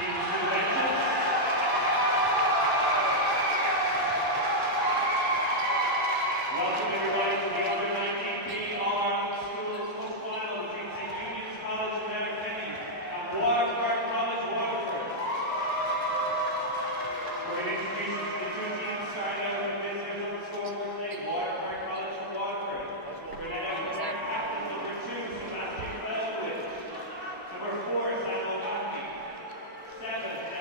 Welcome everybody to the U19B All-Around Schools Home Final between St. Eugenius College of Entertaining and Waterpark College, Waterford. We're going to introduce the two teams starting out with visitors of the score for today, Waterpark College from Waterford. We're going to have our captain, number 2, Sebastian Velowitz. Number 4, Salo Gatti. 7,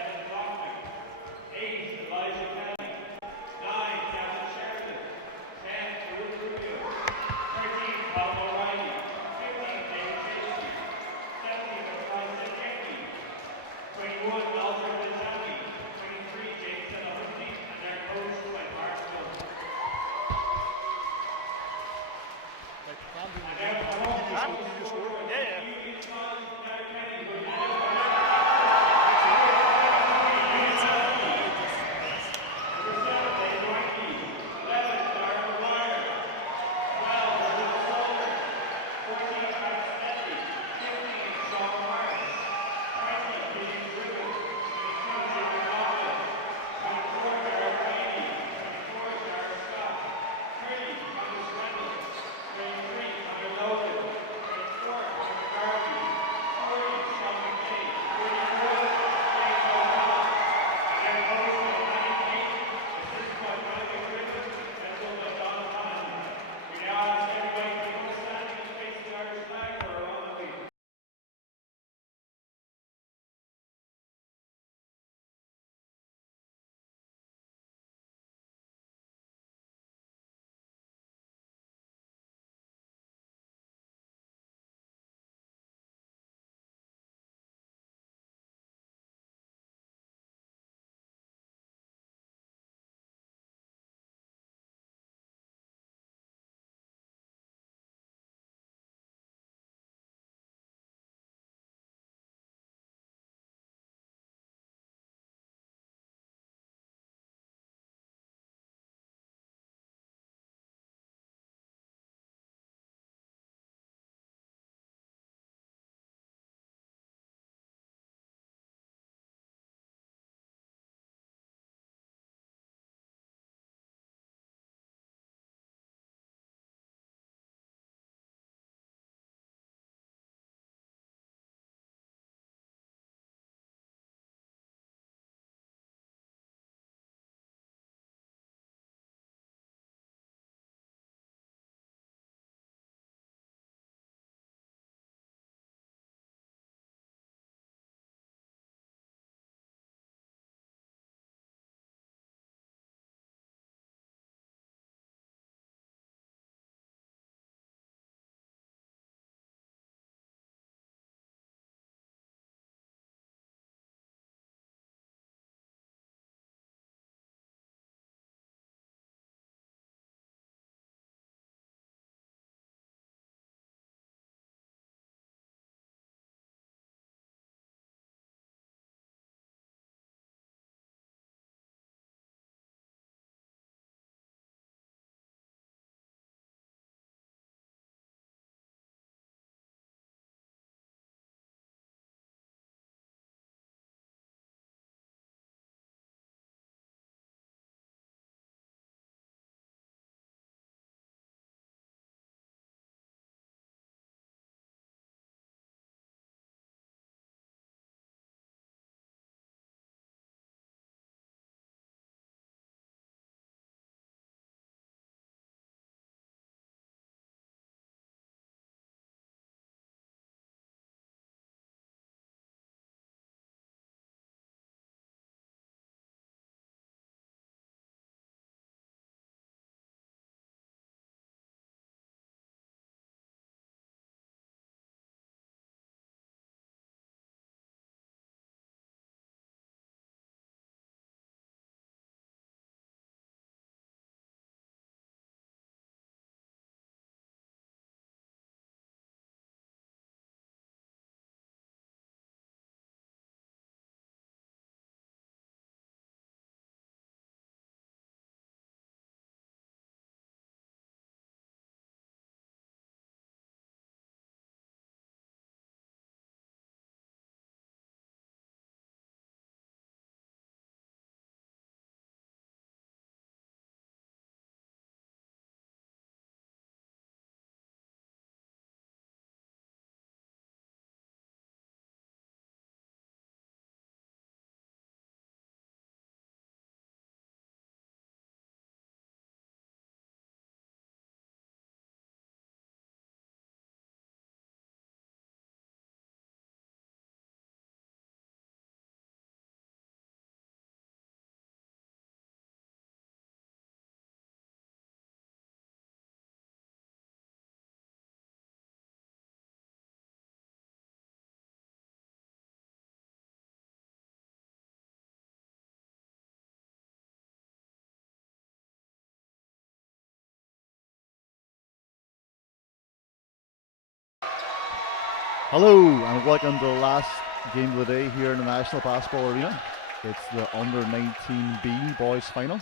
Hello and welcome to the last game of the day here in the National Basketball Arena. It's the Under 19B boys final.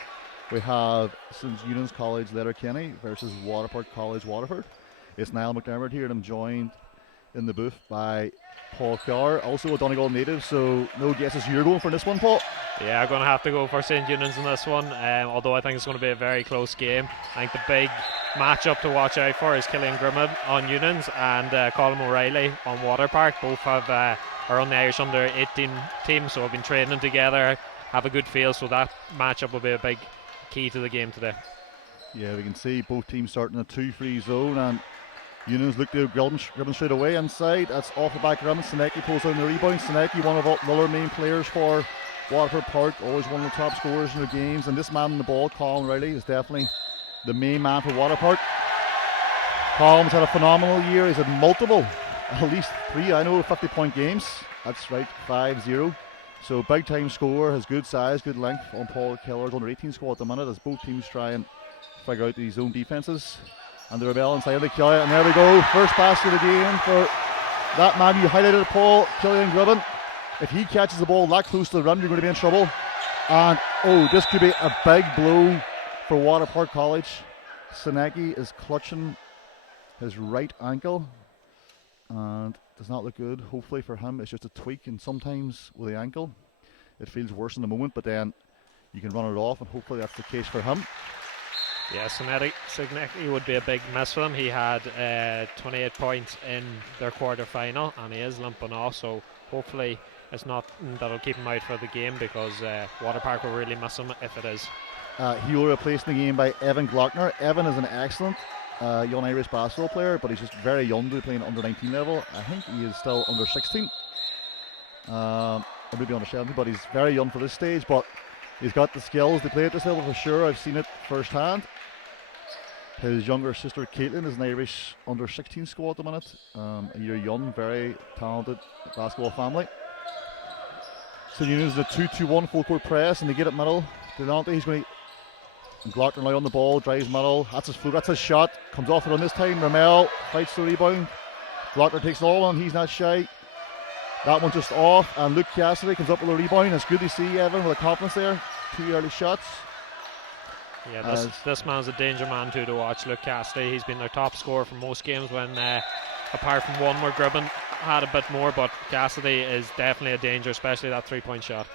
We have St. Eunan's College Letterkenny versus Waterpark College Waterford. It's Niall McDermott here and I'm joined in the booth by Paul Carr, also a Donegal native, so no guesses who you're going for this one, Paul? Yeah, I'm going to have to go for St. Eunan's in this one, although I think it's going to be a very close game. I think the big matchup to watch out for is Killian Grimmett on Eunan's and Colin O'Reilly on Waterpark. Both are on the Irish under-18 team, so have been training together, have a good feel, so that matchup will be a big key to the game today. Yeah, we can see both teams starting a 2-3 zone, and Eunan's look to Grimmett straight away inside. That's off the back of Grimmett. Senecki pulls down the rebound. Senecki, one of the other main players for Waterford Park, always one of the top scorers in the games. And this man on the ball, Colin O'Reilly, is definitely the main man for Waterpark. Colin's had a phenomenal year. He's had multiple, at least 3, 50-point games. That's right, 5-0. So big time scorer, has good size, good length on Paul Keller's under-18 squad at the minute as both teams try and figure out these zone defences. And the Rebel inside the Killian, and there we go, first basket of the game for that man you highlighted, Paul, Killian Grimmett. If he catches the ball that close to the rim, you're going to be in trouble. And this could be a big blow for Waterpark College. Senecki is clutching his right ankle and does not look good. Hopefully for him it's just a tweak, and sometimes with the ankle it feels worse in the moment, but then you can run it off, and hopefully that's the case for him. Yeah, Senecki would be a big miss for them. He had 28 points in their quarter final and he is limping off, so hopefully it's not that'll keep him out for the game, because Waterpark will really miss him if it is. He will replace the game by Evan Glockner. Evan is an excellent young Irish basketball player, but he's just very young to be playing under 19 level. I think he is still under 16, or maybe under 17, but he's very young for this stage, but he's got the skills to play at this level for sure. I've seen it firsthand. His younger sister Caitlin is an Irish under 16 squad at the minute. A year young, very talented basketball family. So Eunan's the 2-2-1 full court press, and they get it middle. Delante, he's going to Glockner now on the ball, drives middle. That's his float, that's his shot. Comes off it on this time. Ramel fights the rebound. Glockner takes it all on, he's not shy. That one just off, and Luke Cassidy comes up with a rebound. It's good to see Evan with a confidence there. 2 early shots. Yeah, this man's a danger man too to watch, Luke Cassidy. He's been their top scorer for most games, when apart from one where Gribbon had a bit more, but Cassidy is definitely a danger, especially that 3-point shot.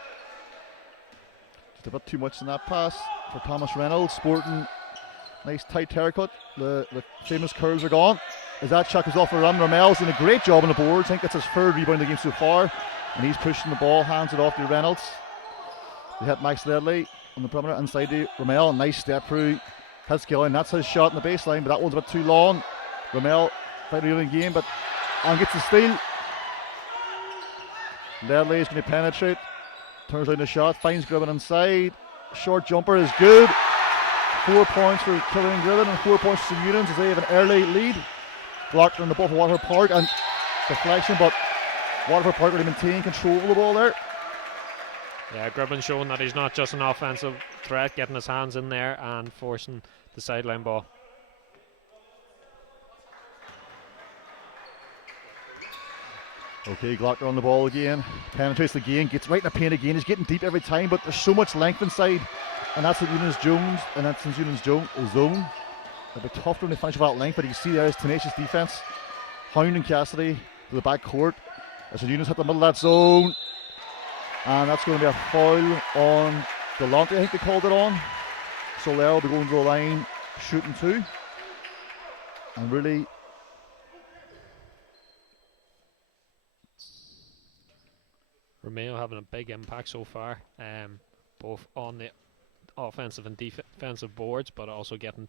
Just a bit too much in that pass for Thomas Reynolds, sporting nice tight haircut. The famous curls are gone. As that shot goes off the rim, Ramel's doing a great job on the boards. I think that's his 3rd rebound of the game so far, and he's pushing the ball, hands it off to Reynolds. They hit Max Ledley on the perimeter inside to Ramel. Nice step through, hits Gillian. That's his shot in the baseline, but that one's a bit too long. Ramel fighting the game, but and gets the steal. Ledley is going to penetrate, turns down the shot, finds Gribbon inside. Short jumper is good. 4 points for Killian Gribbon and 4 points for St. Eunan's as they have an early lead. Glockner on the ball for Waterford Park, and deflection, but Waterford Park will maintain control of the ball there. Yeah, Gribbon showing that he's not just an offensive threat, getting his hands in there and forcing the sideline ball. Okay, Glockner on the ball again, penetrates the game, gets right in the paint again. He's getting deep every time, but there's so much length inside, and that's St. Eunan's zone. It'll be tough when they finish with that length, but you can see there is tenacious defense. Hounding Cassidy to the back court. As St. Eunan's hit the middle of that zone, and that's going to be a foul on Delante, I think they called it on. So Lyle will be going to the line, shooting 2. And really, Romeo having a big impact so far, both on the offensive and defensive boards, but also getting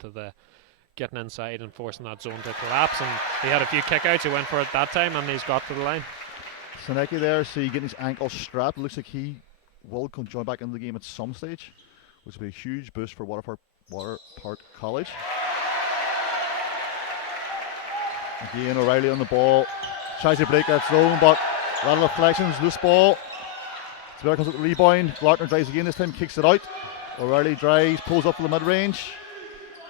inside and forcing that zone to collapse. And he had a few kickouts. He went for it that time, and he's got to the line. Senecki there, so you getting his ankle strapped. Looks like he will come join back into the game at some stage, which will be a huge boost for Waterpark College. Again, O'Reilly on the ball, tries to break that zone, but a lot of deflections, loose ball. Spiller comes up with the rebound. Glockner drives again, this time kicks it out. O'Reilly drives, pulls up for the mid-range.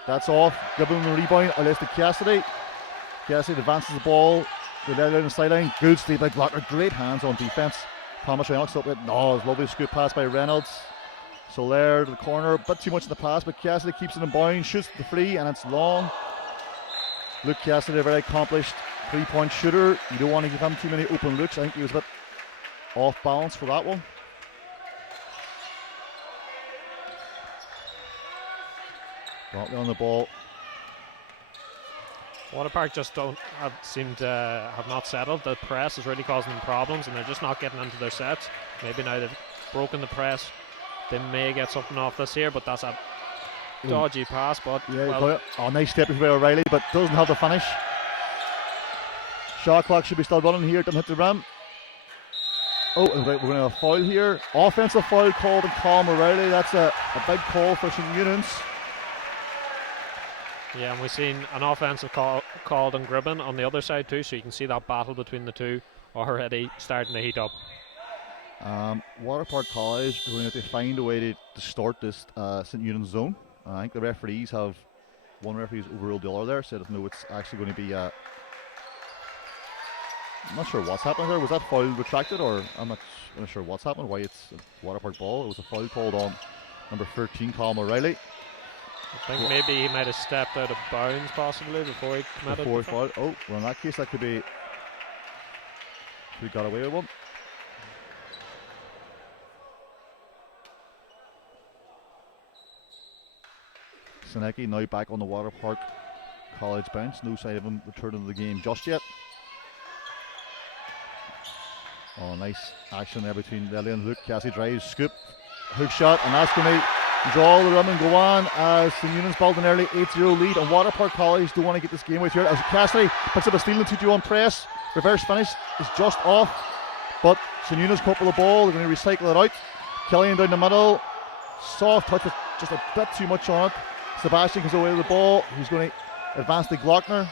That's off. Gibbon the rebound, Alesta Cassidy. Cassidy advances the ball They let it down the sideline. Good steal by Glockner. Great hands on defence. Thomas Reynolds up it. No, it's lovely scoop pass by Reynolds. Soler to the corner. A bit too much in the pass, but Cassidy keeps it in bounds. Shoots the free, and it's long. Luke Cassidy, a very accomplished 3-point shooter. You don't want to give him too many open looks. I think he was a bit off balance for that one. Brantley on the ball. Waterpark just seem to have not settled. The press is really causing them problems, and they're just not getting into their sets. Maybe now they've broken the press, they may get something off this here, but that's a dodgy pass. But yeah, well, nice step by O'Reilly, but doesn't have the finish. Shot clock should be still running here. Didn't hit the rim. Oh, we're going to have a foul here. Offensive foul called on Colm O'Reilly. That's a big call for St. Eunan's. Yeah, and we've seen an offensive call called on Gribben on the other side too, so you can see that battle between the two already starting to heat up. Waterpark College are going to have to find a way to start this St. Eunan's zone. I think the referees have, one referee's overruled the other there, said no, it's actually going to be I'm not sure what's happened there. Was that foul retracted, or I'm not sure what's happened, why it's a Waterpark ball. It was a foul called on number 13, Colm O'Reilly. I think maybe he might have stepped out of bounds possibly before he committed the foul. Oh, well, in that case that could be, we got away with one. Senecki now back on the Waterpark College bench. No sign of him returning to the game just yet. Oh, nice action there between Lely and Luke. Cassie drives, scoop, hook shot, and that's going to draw the rim and go on as St. Eunan's build an early 8-0 lead. And Waterpark College don't want to get this game out here as Cassidy picks up a steal in 2-2-1 press. Reverse finish is just off, but St. Eunan's couple the ball. They're going to recycle it out. Killian down the middle. Soft touch with just a bit too much on it. Sebastian comes away with the ball. He's going to advance to Glockner.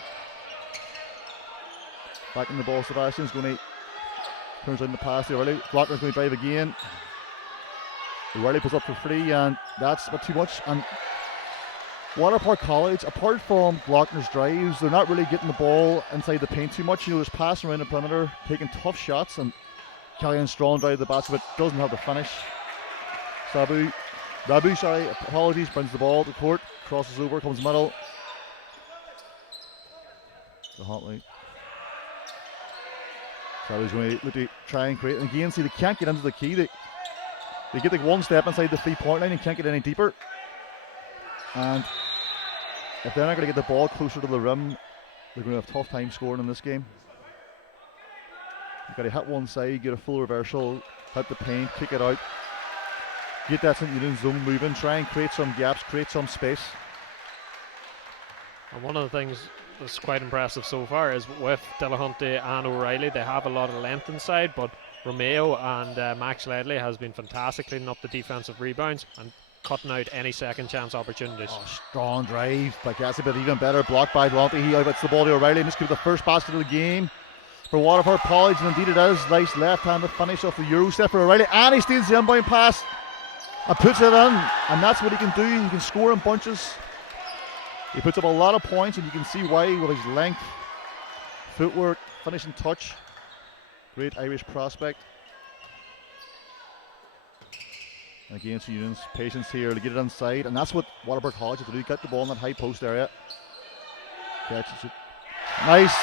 Back in the ball, Sebastian's going to turns down the pass to O'Reilly. Glockner's going to drive again. O'Reilly puts up for free, and that's a bit too much. And Waterpark College, apart from Glockner's drives, they're not really getting the ball inside the paint too much. You know, there's passing around the perimeter, taking tough shots, and Kellyanne Strong drive the basket, but doesn't have the finish. Rabu, apologies, brings the ball to court, crosses over, comes middle. The hotline. Sabu's going to look to try and create, and again, see, they can't get into the key. They get like one step inside the 3-point line and can't get any deeper. And if they're not going to get the ball closer to the rim, they're going to have a tough time scoring in this game. You've got to hit one side, get a full reversal, hit the paint, kick it out, get that St. Eunan's zone moving, try and create some gaps, create some space. And one of the things that's quite impressive so far is with Delahunty and O'Reilly, they have a lot of length inside, but Romeo and Max Ledley has been fantastic cleaning up the defensive rebounds and cutting out any second chance opportunities. Oh, strong drive by Cassie, but even better block by Delahunty. He outputs the ball to O'Reilly, and this could be the first basket of the game for Waterpark College, and indeed it is. Nice left-handed finish off the Euro step for O'Reilly, and he steals the inbound pass and puts it in, and that's what he can do. He can score in bunches. He puts up a lot of points, and you can see why with his length, footwork, finishing touch. Great Irish prospect. And again, St. Eunan's patience here to get it inside, and that's what Waterpark College have to do. Get the ball in that high post area. Catches it. Nice.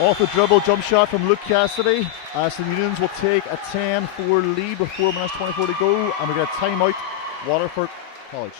Off the dribble jump shot from Luke Cassidy. St. Eunan's will take a 10-4 lead with 4 minutes 24 to go, and we get a timeout. Waterpark College.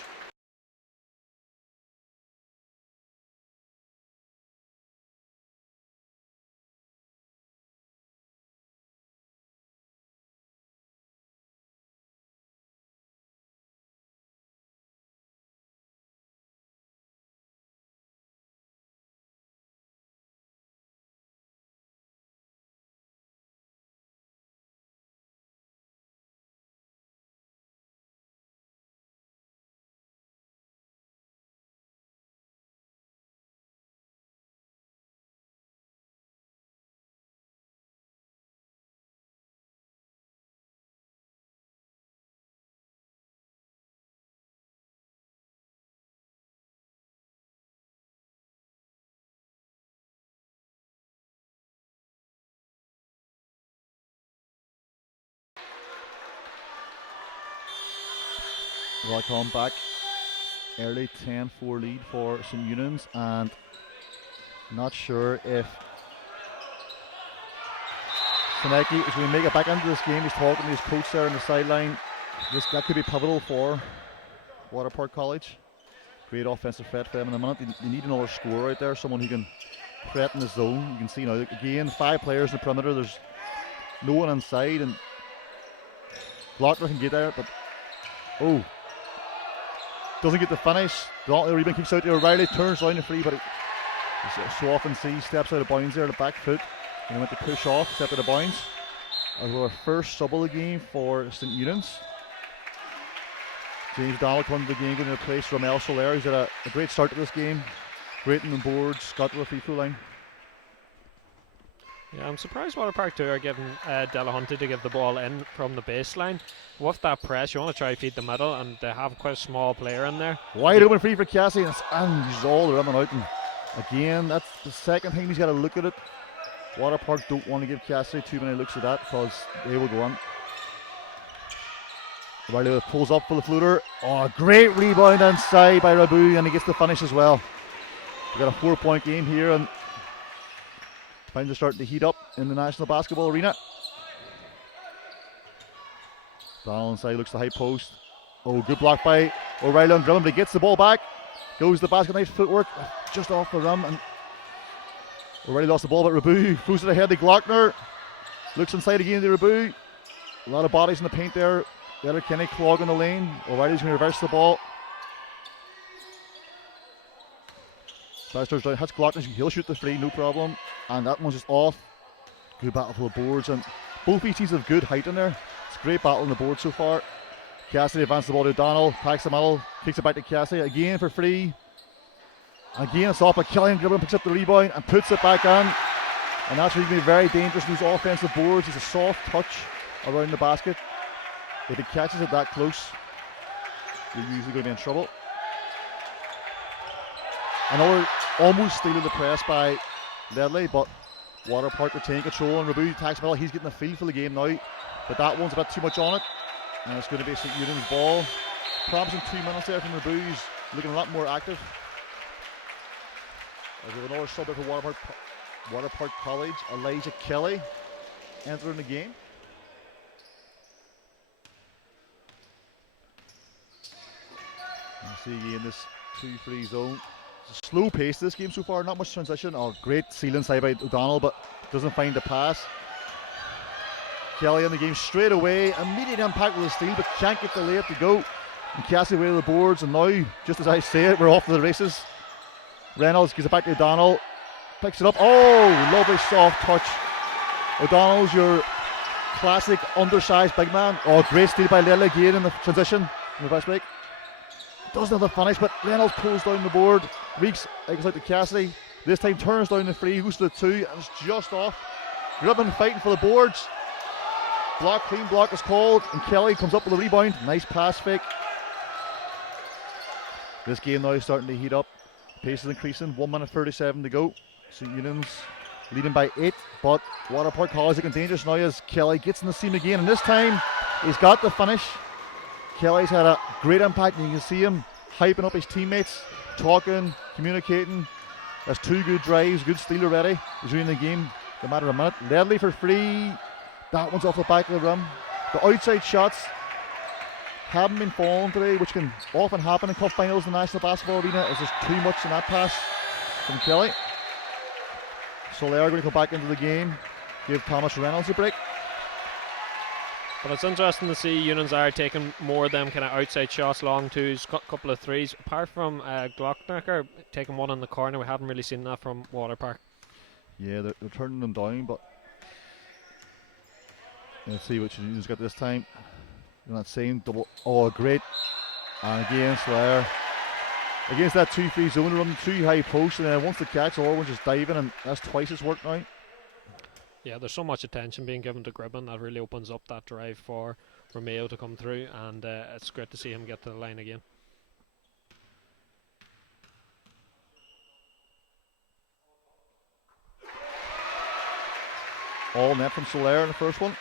Welcome back. Early 10-4 lead for St. Eunan's, and not sure if Senecki is going to make it back into this game. He's talking to his coach there on the sideline. That could be pivotal for Waterpark College. Great offensive threat for them in a minute. They need another scorer right there, someone who can threaten the zone. You can see now, again, 5 players in the perimeter. There's no one inside, and Glockner can get there, but doesn't get the finish. The rebound kicks out to O'Reilly, turns down the free, but he so often sees steps out of bounds there, the back foot, and he went to push off, step out of bounds. As our first sub of the game for St. Eunan's. James Donald coming to the game, going to replace Ramel Soler. He's had a great start to this game. Great in the boards, got to the free throw line. Yeah, I'm surprised Waterpark 2 are giving Delahunty to give the ball in from the baseline. With that press, you want to try to feed the middle, and they have quite a small player in there. Wide open free for Cassie, and he's all running out. And again, that's the second thing he's got to look at it. Waterpark don't want to give Cassie too many looks at that because they will go on. Riley pulls up for the floater. Oh, great rebound inside by Rabu, and he gets the finish as well. We've got a 4-point game here, and things are starting to heat up in the National Basketball Arena. Donald inside, looks to the high post. Oh, good block by O'Reilly on Drummond, but he gets the ball back. Goes to the basket, nice footwork, just off the rim, and O'Reilly lost the ball, but Rabu throws it ahead to Glockner. Looks inside again to Rabu. A lot of bodies in the paint there. Letterkenny clogging the lane. O'Reilly's going to reverse the ball. Starts down, hits Glockner, he'll shoot the free, no problem. And that one's just off. Good battle for the boards, and both these teams have good height in there. It's a great battle on the board so far. Cassidy advances the ball to O'Donnell, packs the middle, kicks it back to Cassidy again for free. Again, it's off, but Killian Gribbon picks up the rebound and puts it back on. And that's really going to be very dangerous in these offensive boards. It's a soft touch around the basket. If he catches it that close, you're usually going to be in trouble. Another almost stealing the press by Ledley, but Waterpark retain control, and Rabu attacks middle. He's getting the feel for the game now, but that one's a bit too much on it, and it's going to be St. Eunan's ball. Promising 2 minutes there from Rabu. He's looking a lot more active. As we have another sub for Waterpark College, Elijah Kelly entering the game. You see again this 2-3 zone. It's a slow pace this game so far, not much transition. Oh, great ceiling side by O'Donnell, but doesn't find the pass. Kelly in the game straight away, immediate impact with the steal, but can't get the layup to go. And Cassie away to the boards, and now, just as I say it, we're off to the races. Reynolds gives it back to O'Donnell, picks it up. Oh, lovely soft touch. O'Donnell's your classic undersized big man. Oh, great steal by Ledley again in the transition in the fast break. Doesn't have the finish, but Reynolds pulls down the board. Reeks goes out to Cassidy. This time turns down the free, goes to the 2, and it's just off. Gribbon fighting for the boards. Clean block is called, and Kelly comes up with a rebound. Nice pass fake. This game now is starting to heat up. Pace is increasing, 1 minute 37 to go. St. Eunan's leading by 8, but Waterpark College looking dangerous now as Kelly gets in the seam again, and this time he's got the finish. Kelly's had a great impact, and you can see him hyping up his teammates, talking, communicating. That's 2 good drives, good steal already. He's winning the game in a matter of a minute. Ledley for free. That one's off the back of the rim. The outside shots haven't been falling today, which can often happen in cup finals in the National Basketball Arena. It's just too much in that pass from Kelly. So they are going to come back into the game, give Thomas Reynolds a break. But it's interesting to see Eunan's are taking more of them kind of outside shots, long twos, couple of threes. Apart from Glockner taking one in the corner, we haven't really seen that from Waterpark. Yeah, they're turning them down, but let's see what Eunan's got this time. You're not saying double. Oh, great. And again, Slayer against that 2-3 zone, running 2 high posts, and then once the catch, Orwin's just diving, and that's twice his work now. Yeah, there's so much attention being given to Gribbon that really opens up that drive for Romeo to come through, and it's great to see him get to the line again. All net from Soler in the first one.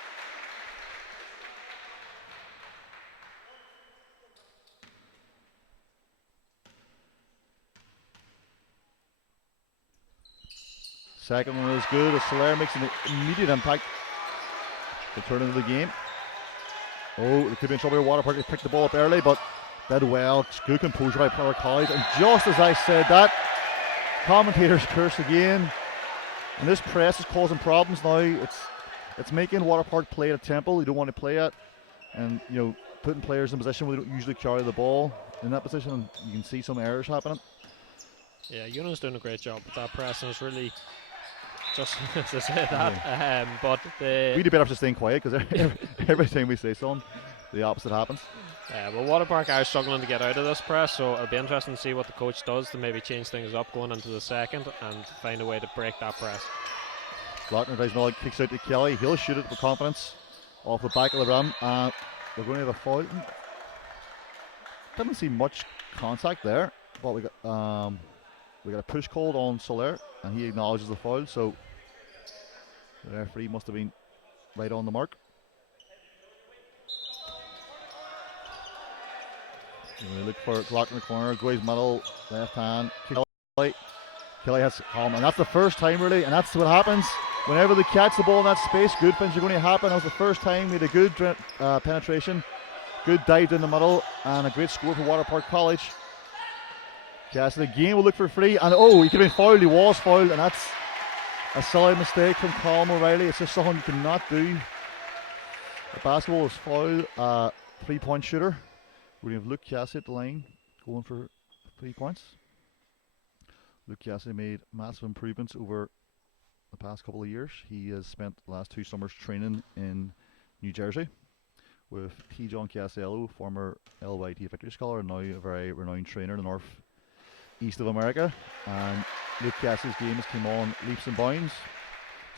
second one is good as Soler makes an immediate impact to turn into the game. Oh, it could be in trouble here. Waterpark picked the ball up early, but did well. Good composure by Power College. And just as I said that, commentators curse again. And this press is causing problems now. It's making Waterpark play at a tempo they don't want to play at, and putting players in a position where they don't usually carry the ball in that position. And you can see some errors happening. Yeah, Eunan's doing a great job with that press, and it's really just to say that. But we do better just staying quiet, because every time we say something, the opposite happens. Well, Waterpark are struggling to get out of this press, so it'll be interesting to see what the coach does to maybe change things up going into the second and find a way to break that press. Glockner tries now, kicks out to Kelly. He'll shoot it with confidence off the back of the rim, and we're going to have a foul. Didn't see much contact there, but we got a push called on Soler, and he acknowledges the foul, so the referee must have been right on the mark. We look for Glockner in the corner, goes middle, left hand, Kelly has calm, and that's the first time really, and that's what happens whenever they catch the ball in that space. Good things are going to happen. That was the first time we had a good penetration, good dive in the middle, and a great score for Waterpark College. Cassidy again will look for free, and he could have been fouled. He was fouled, and that's a silly mistake from Colm O'Reilly. It's just something you cannot do. The basketball is fouled. 3-point shooter. We have Luke Cassidy at the line going for 3 points. Luke Cassidy made massive improvements over the past couple of years. He has spent the last 2 summers training in New Jersey with T. John Casiello, former LYT Victory Scholar, and now a very renowned trainer in the northeast of America. And Luke Cassidy's game has come on leaps and bounds.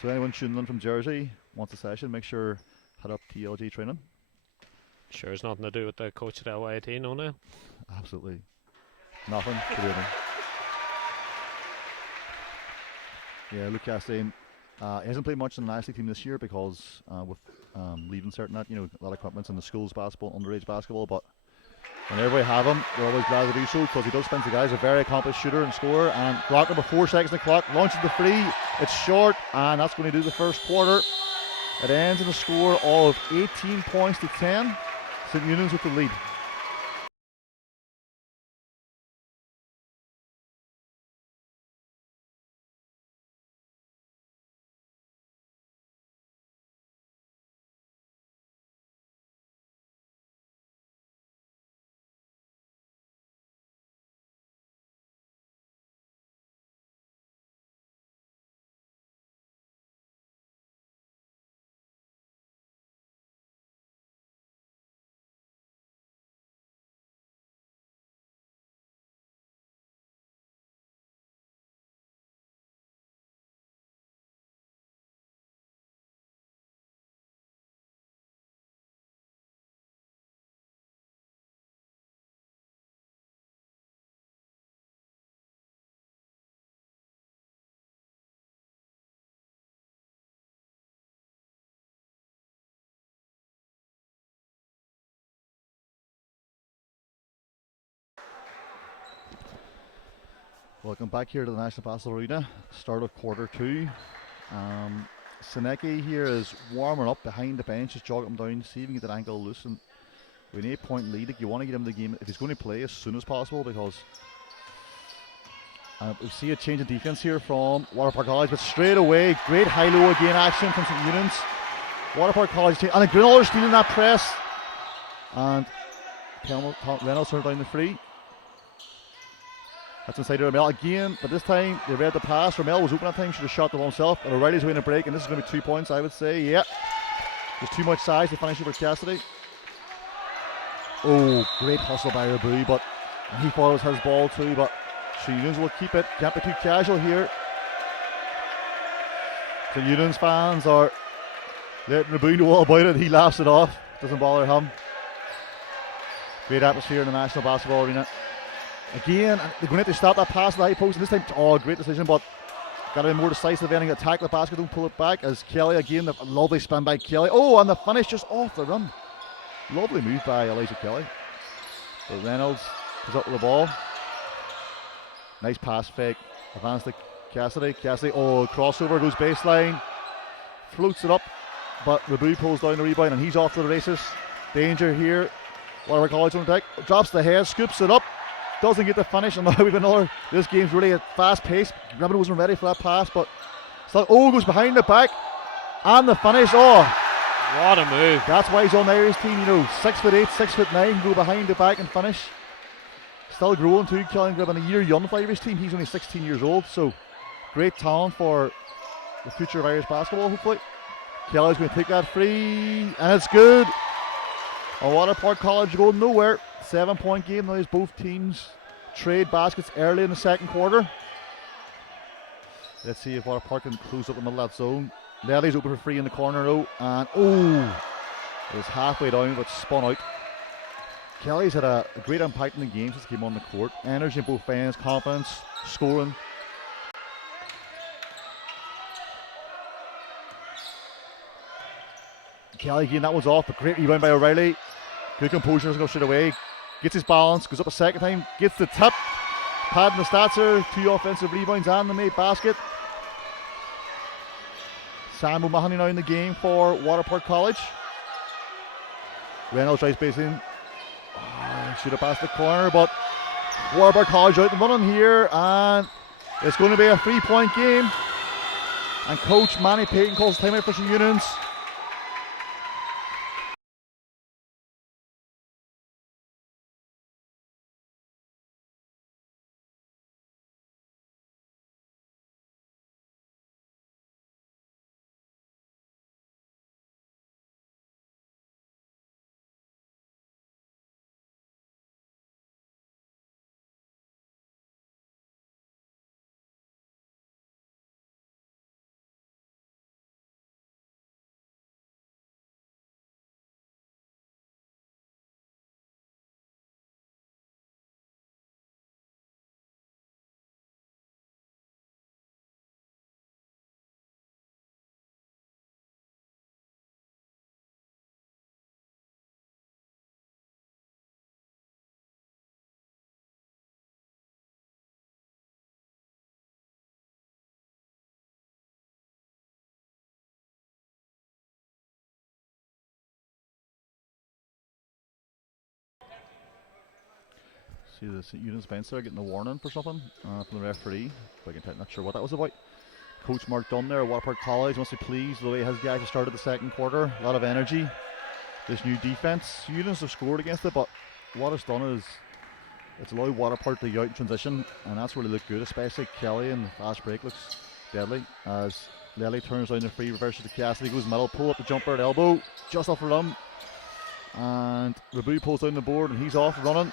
So anyone tuning in from Jersey wants a session, make sure head up TLG training. Sure, it's nothing to do with the coach at LYT, no now? Absolutely nothing to do with him. Yeah, Luke Cassidy, he hasn't played much in the national team this year because with leaving certain that, a lot of commitments in the schools basketball, underage basketball, but whenever we have him, we're always glad to do so because he does spend the guys, a very accomplished shooter and scorer. And Glockner with 4 seconds on the clock, launches the free, it's short, and that's going to do the first quarter. It ends in a score of 18 points to 10. St. Eunan's with the lead. Welcome back here to the National Basketball Arena. Start of quarter 2. Seneki here is warming up behind the bench, just jogging him down, see if he can get that ankle loose. And with an 8-point lead, you want to get him the game if he's going to play as soon as possible, because we see a change in defense here from Waterpark College, but straight away, great high-low again action from St. Eunan's. Waterpark College, and a Grenoble stealing that press. And Reynolds turned down the free. That's inside to Ramel again, but this time they read the pass. Ramel was open at times, should have shot the ball himself. But O'Reilly's winning a break, and this is going to be 2 points, I would say. Yep. There's too much size to finish it for Cassidy. Oh, great hustle by Rabu, but he follows his ball too. But St. Eunan's will keep it. Can't be too casual here. The Eunan's fans are letting Rabu know all about it. He laughs it off. Doesn't bother him. Great atmosphere in the National Basketball Arena. Again, they're going to have to stop that pass to the high post, and this time, great decision, but got to be more decisive ending, attack the basket, don't pull it back, as Kelly again, the lovely spin by Kelly. And the finish just off the run. Lovely move by Elijah Kelly. But Reynolds is up with the ball. Nice pass fake, advance to Cassidy, oh, crossover, goes baseline, floats it up, but Rabu pulls down the rebound and he's off to the races. Danger here. Waterpark College on attack, drops the head, scoops it up, doesn't get the finish, and now we've another. This game's really at fast pace. Grimmett wasn't ready for that pass, but still, goes behind the back, and the finish. Oh, what a move! That's why he's on the Irish team. 6'8", 6'9", go behind the back and finish. Still growing too, Killian Grimmett, a year young for the Irish team. He's only 16 years old, so great talent for the future of Irish basketball. Hopefully, Kelly's going to take that free, and it's good. A Waterpark College going nowhere. 7-point game now as both teams trade baskets early in the second quarter. Let's see if Waterpark can close up the middle of that zone. Lely's open for free in the corner though, and it was halfway down but spun out. Kelly's had a great impact in the game since he came on the court. Energy in both ends, confidence, scoring. Kelly again, that was off, but great rebound by O'Reilly. Good composure, doesn't go straight away. Gets his balance, goes up a second time, gets the tip. Padding the stats here, 2 offensive rebounds and the made basket. Sam O'Mahony now in the game for Waterpark College. Reynolds tries baseline. Should have passed the corner, but Waterpark College out and running here, and it's going to be a 3-point game. And Coach Manny Payton calls timeout for St. Eunan's. See the St. Eunan's bench there getting a warning for something from the referee. Not sure what that was about. Coach Mark Dunn there, Waterpark College, must be pleased with the way his guys have started the second quarter. A lot of energy. This new defense. Eunan's have scored against it, but what it's done is it's allowed Waterpark to go out in transition, and that's really looked good, especially Kelly and the fast break looks deadly as Lely turns down the free, reverses to Cassidy, goes middle, pull up the jumper at elbow, just off the rim, and Rabu pulls down the board and he's off running.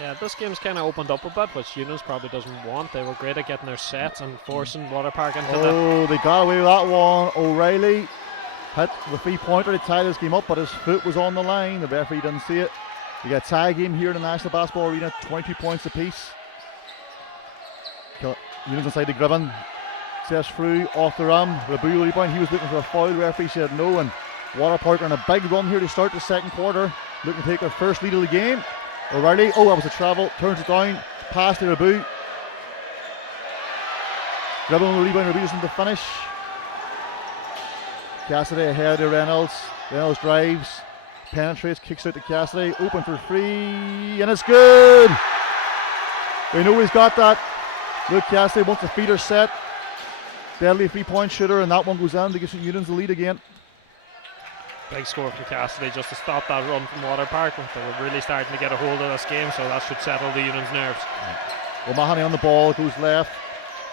Yeah, this game's kind of opened up a bit, which Eunan's probably doesn't want. They were great at getting their sets and forcing Waterpark into they got away with that one. O'Reilly hit the 3-pointer to tie this game up, but his foot was on the line. The referee didn't see it. We got a tie game here in the National Basketball Arena, 22 points apiece. Eunan's inside the Gribben. Says through, off the rim. Rabu rebound. He was looking for a foul. The referee said no, and Waterpark are on a big run here to start the second quarter, looking to take their first lead of the game. O'Reilly, that was a travel, turns it down, pass to Rabu. Gribben on the rebound, Rabu doesn't finish. Cassidy ahead to Reynolds. Reynolds drives, penetrates, kicks out to Cassidy, open for free, and it's good! We know he's got that. Luke Cassidy wants the feeder set. Deadly 3-point shooter, and that one goes down to give St. Eunan's the lead again. Big score from Cassidy just to stop that run from Waterpark. They were really starting to get a hold of this game, so that should settle the Eunan's nerves. O'Mahony on the ball, goes left.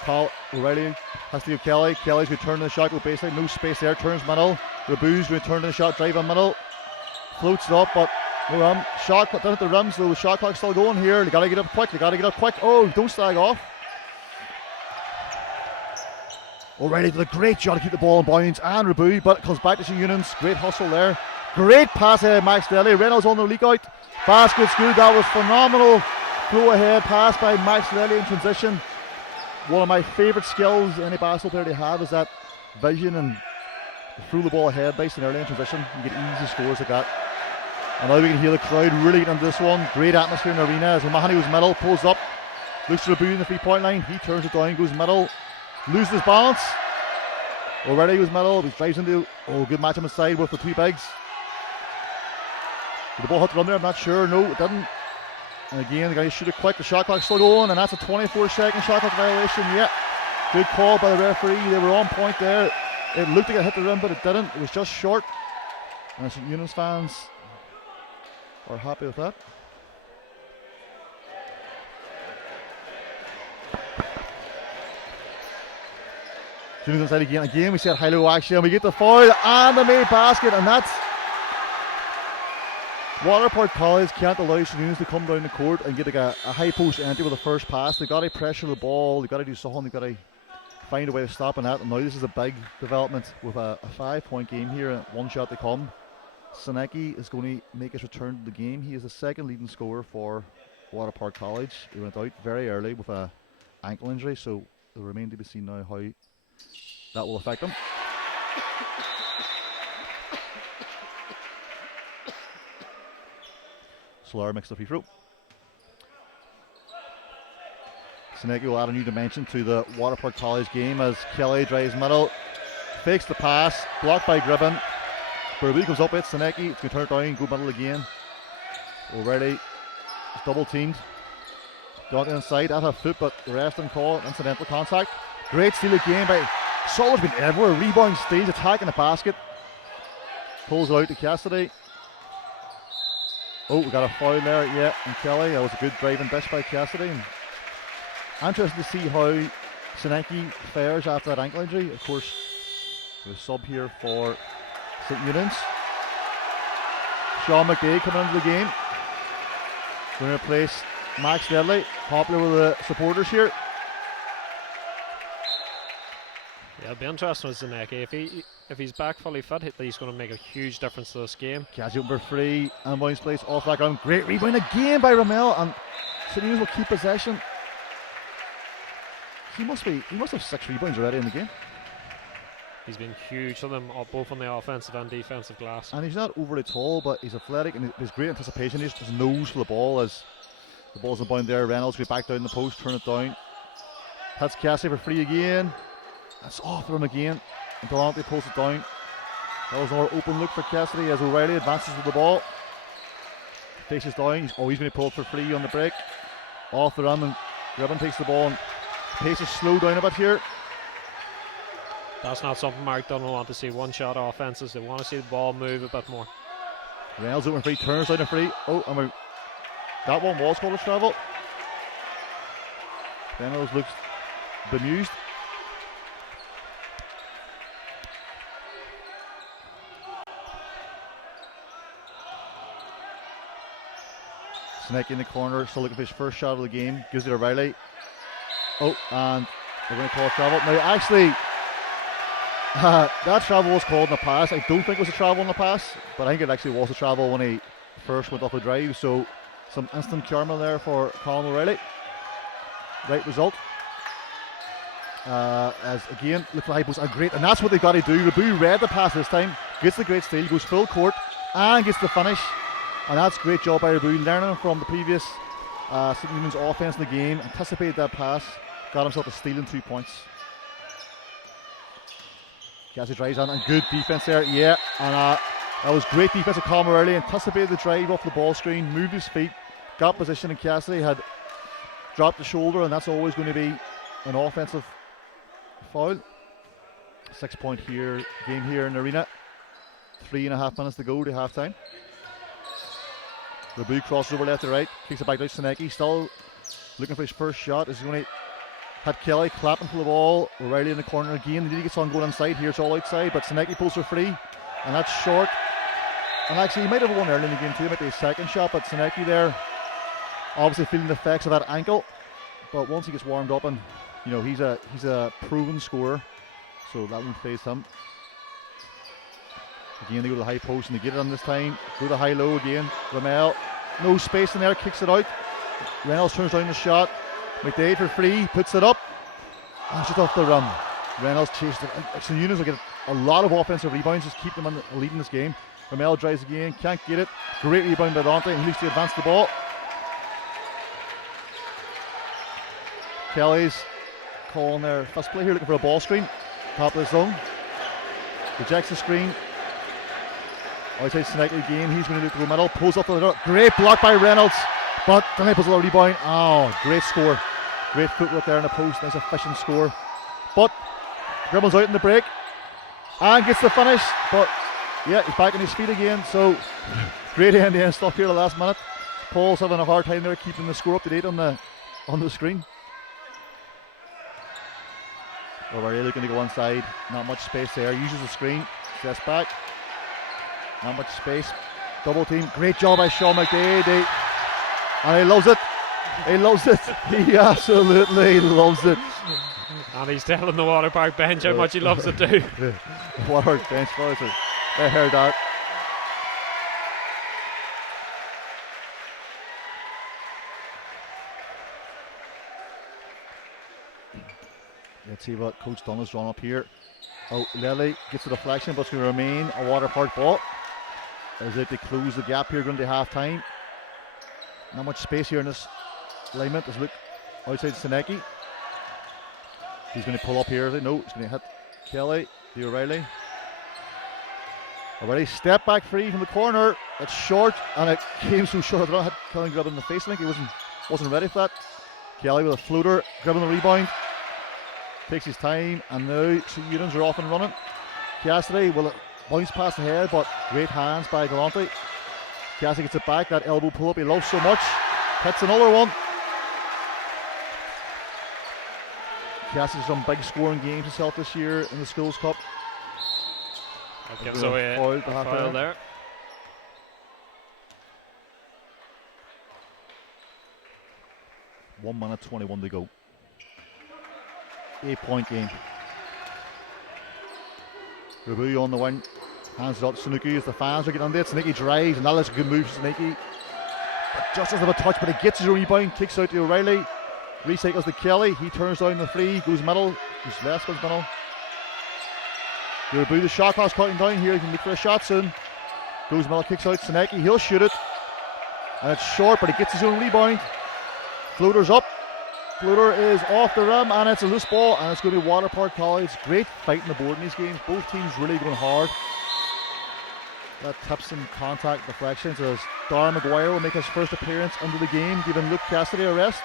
O'Reilly has to give Kelly. Kelly's going to turn the shot, go baseline, no space there, turns middle. Rabu's going to turn the shot, drive in middle. Floats it up, but no rim. Shot down at the rim, so the shot clock's still going here. They got to get up quick, Oh, don't slag off. O'Reilly did a great job to keep the ball in bounds, and Rabu, but it comes back to St. Eunan's. Great hustle there. Great pass ahead, Max Lely. Reynolds on the leak out. Basket's good. That was phenomenal. Flow ahead pass by Max Lely in transition. One of my favourite skills any basketball player to have is that vision and throw the ball ahead, nice and early in transition. You get easy scores like that. And now we can hear the crowd really getting into this one. Great atmosphere in the arena as O'Mahony goes middle, pulls up, looks for the boot in the 3-point line. He turns it down, goes middle, loses his balance. Already goes middle, he drives into, good match on the side with the two bigs. Did the ball hit the run there? I'm not sure. No, it didn't. And again, the guy shoot it quick. The shot clock's still going, and that's a 24-second shot clock violation. Yeah, good call by the referee. They were on point there. It looked like it hit the rim, but it didn't. It was just short. And St. Eunan's fans are happy with that. St. Eunan's inside again. Again, we said high-low action, and we get the foul and the made basket, and that's Waterpark College can't allow St. Eunan's to come down the court and get like a high post entry with the first pass. They've got to pressure the ball, they've got to do something, they've got to find a way of stopping that. And now this is a big development with a 5-point game here and one shot to come. Senecki is going to make his return to the game. He is the second leading scorer for Waterpark College. He went out very early with an ankle injury, so it will remain to be seen now how that will affect him. Solar makes the free throw. Senecki will add a new dimension to the Waterpark College game as Kelly drives middle, fakes the pass, blocked by Gribben. Burbu comes up with Senecki, it's going to turn it down, go middle again. Already, it's double teamed. Got inside, at her foot, but the ref didn't call it. Incidental contact. Great steal again by Solar's been everywhere. Rebound, steals, attack in the basket. Pulls it out to Cassidy. We got a foul there, yeah, and Kelly. That was a good driving dish by Cassidy. Interesting to see how Senecki fares after that ankle injury. Of course, the sub here for St. Eunan's. Sean McDay coming into the game. Going to replace Max Deadly, popular with the supporters here. Yeah, it'll be interesting with Senecki. If he's back fully fit, he's going to make a huge difference to this game. Cassie open for free, and Boyne's place off that ground. Great rebound again by Ramel, and St. Eunan's will keep possession. He must have 6 rebounds already in the game. He's been huge for them, both on the offensive and defensive glass. And he's not overly tall, but he's athletic and there's great anticipation. He just has nose for the ball as the ball's in bound there. Reynolds goes back down the post, turn it down. Hits Cassie for free again. That's off for him again. And Delonte pulls it down. That was another open look for Cassidy as O'Reilly advances with the ball. Faces down. He's going to pull it for free on the break. Off the run, and Gribben takes the ball. And pace is slowed down a bit here. That's not something Mark Dunn will want to see. One shot offenses. They want to see the ball move a bit more. Reynolds open free, turns down a free. That one was called a travel. Reynolds looks bemused. Senecki in the corner, still looking for his first shot of the game. Gives it to Riley. And they're going to call a travel. Now, actually, that travel was called in the pass. I don't think it was a travel in the pass, but I think it actually was a travel when he first went off the drive. So, some instant karma there for Colin O'Reilly. Right result. As again, look for the high post. Great, and that's what they've got to do. Rabu read the pass this time, gets the great steal, goes full court, and gets the finish. And that's a great job by Rabu, learning from the previous St. Eunan's offense in the game, anticipated that pass, got himself a steal and 2 points. Cassie drives on, and good defense there, yeah. And that was great defense of Colin early, anticipated the drive off the ball screen, moved his feet, got position, and Cassidy had dropped the shoulder, and that's always going to be an offensive foul. 6 point game here in the arena. 3.5 minutes to go to half time. Rabu crosses over left to right, kicks it back out to Senecki, still looking for his first shot. Is he going to hit Kelly, clapping for the ball. O'Reilly in the corner again. He gets on going inside. Here it's all outside, but Senecki pulls for free, and that's short. And actually, he might have won early in the game too. It might be his second shot, but Senecki there, obviously feeling the effects of that ankle. But once he gets warmed up, and he's a proven scorer, so that won't faze him. Again, they go to the high post and they get it on this time. Go to high low again. Ramel, no space in there, kicks it out. Reynolds turns down the shot. McDade for free, puts it up. And just off the rim. Reynolds chased it. St. Eunan's will get a lot of offensive rebounds, just keep them on the lead in this game. Ramel drives again, can't get it. Great rebound by Dante, and he needs to advance the ball. Kelly's calling their first play here, looking for a ball screen. Top of the zone. Rejects the screen. Outside Sneckley again, he's going to look to the middle, pulls up the middle. Great block by Reynolds, but then he pulls a little rebound. Oh, great score. Great footwork there in the post, nice efficient score. But Gribben's out in the break and gets the finish, but yeah, he's back on his feet again. So great end-to-end stuff here the last minute. Paul's having a hard time there keeping the score up to date on the screen. Well, we're really going to go inside, not much space there. Uses the screen, steps back, not much space. Double team, great job by Sean McDade, and he loves it. He loves it. He absolutely loves it. And he's telling the Waterpark bench how much he loves it too. Waterpark bench boys, they heard that. Let's see what Coach Dunn has drawn up here. Oh, Lely gets the deflection, but it's going to remain a Waterpark ball. As if they close the gap here going to half time. Not much space here in this alignment. Let's look outside Senecki. He's going to pull up here. No, he's going to hit Kelly, the O'Reilly. O'Reilly step back free from the corner. It's short, and it came so short. I don't hit Kelly grabbing in the face. I think he wasn't ready for that. Kelly with a floater, grabbing the rebound. Takes his time, and now two Eunans are off and running. Cassidy will bounce past the head, but great hands by Galante. Cassidy gets it back, that elbow pull up he loves so much. Hits another one. Cassidy's done big scoring games himself this year in the Schools Cup. Gives away a foul there. One minute 21 to go. 8-point game. Rubu on the wing. Hands it up to Sanuki as the fans are getting under it. Sanuki drives, and that is a good move for Sanuki. Just doesn't have a touch, but he gets his rebound, kicks out to O'Reilly. Recycles to Kelly. He turns down the three, goes middle. Goes left, goes middle. Rubu, the shot clock's counting down here. He can look for a shot soon. Goes middle, kicks out Sanuki. He'll shoot it. And it's short, but he gets his own rebound. Floater's up. Floater is off the rim, and it's a loose ball, and it's going to be Waterpark College. Great fight in the board in these games. Both teams really going hard. That tips and contact deflections as Dara Maguire will make his first appearance into the game, giving Luke Cassidy a rest.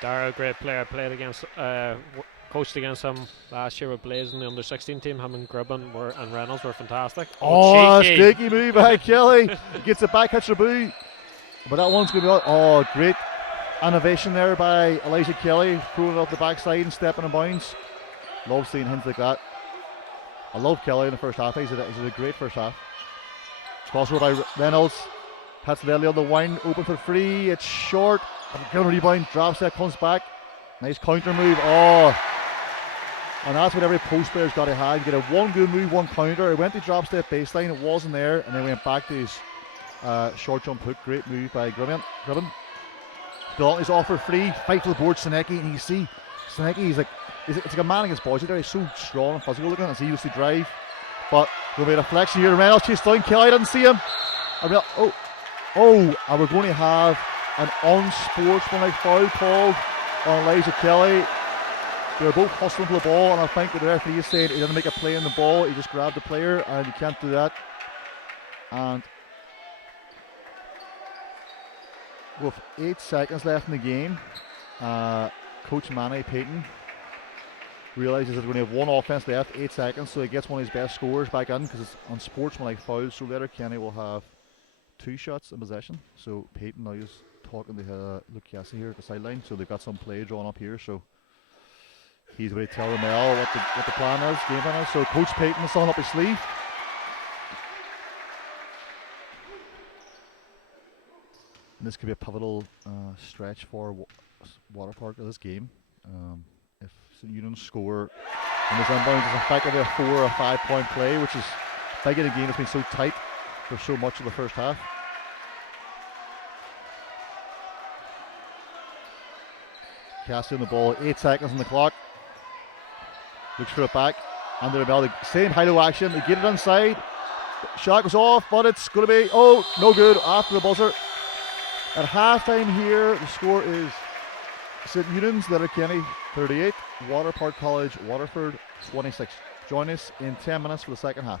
Dara, a great player, played against, coached against him last year with Blaze in the under-16 team. Him and Gribben and Reynolds were fantastic. Oh, cheeky move by Kelly. Gets it back, hits Rabu. But that one's going to be out. Oh, great innovation there by Elijah Kelly, throwing it up the backside and stepping in bounds. Love seeing hints like that. I love Kelly in the first half. He's had a great first half. Crossover by Reynolds. Hits Lely on the wing, open for three. It's short. Good rebound, drops it, comes back. Nice counter move. Oh, and that's what every post player's got to have. You get a one good move, one counter. It went to drop step baseline, it wasn't there, and then went back to his short jump hook. Great move by Gribben. Dalton's off for free, fight for the board, Senecki, and you see Senecki, it's like a man against boys there. He's so strong and physical looking, as he used to drive. But there'll be a deflection here. Reynolds chased down Kelly, didn't see him. And we're going to have an unsportsmanlike foul called on Elijah Kelly. They were both hustling for the ball, and I think the referee is saying he didn't make a play on the ball, he just grabbed the player, and you can't do that. And with 8 seconds left in the game, Coach Manny Payton realises that we're going to have one offense left, 8 seconds, so he gets one of his best scorers back in because it's unsportsmanlike foul. So later Kenny will have 2 shots in possession. So Payton now is talking to Luke Cassidy here at the sideline. So they've got some play drawn up here. So he's going to tell them all what the plan is, game plan is. So Coach Payton is on up his sleeve. And this could be a pivotal stretch for Waterpark of this game. If St. Eunan score in this inbound, it's effectively a 4 or 5 point play, which is big in a game that's been so tight for so much of the first half. Cassidy on the ball, 8 seconds on the clock. Looks for it back. Under the bell, the same high-low action. They get it inside. Shot goes off, but it's going to be, oh, no good after the buzzer. At halftime here, the score is St Eunan's Letterkenny 38, Waterpark College Waterford 26. Join us in 10 minutes for the second half.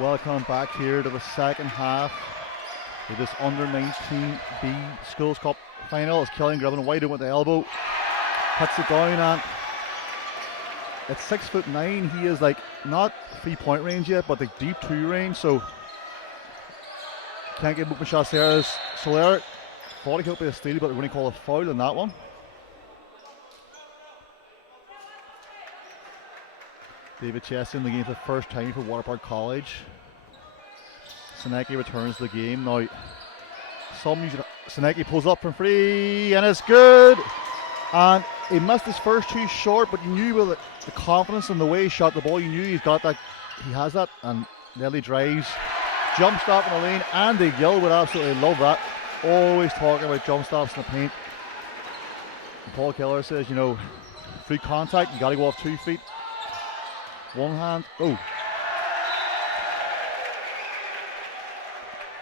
Welcome back here to the second half of this U19B Schools Cup final. It's Killian Gribben wide open with the elbow, puts it down, and at 6'9", he is like not 3-point range yet, but the deep 2 range, so can't get open shots there. As Soler thought he could be a steal, but they're going to call a foul on that one. David Chesson in the game for the first time for Waterpark College. Senecki returns to the game. Now, Senecki pulls up from free, and it's good. And he missed his first 2 short, but you knew with the confidence and the way he shot the ball, you knew he has that. And Nelly drives, jump stop in the lane. Andy Gill would absolutely love that. Always talking about jump stops in the paint. And Paul Keller says, free contact, you got to go off 2 feet. One hand. Oh.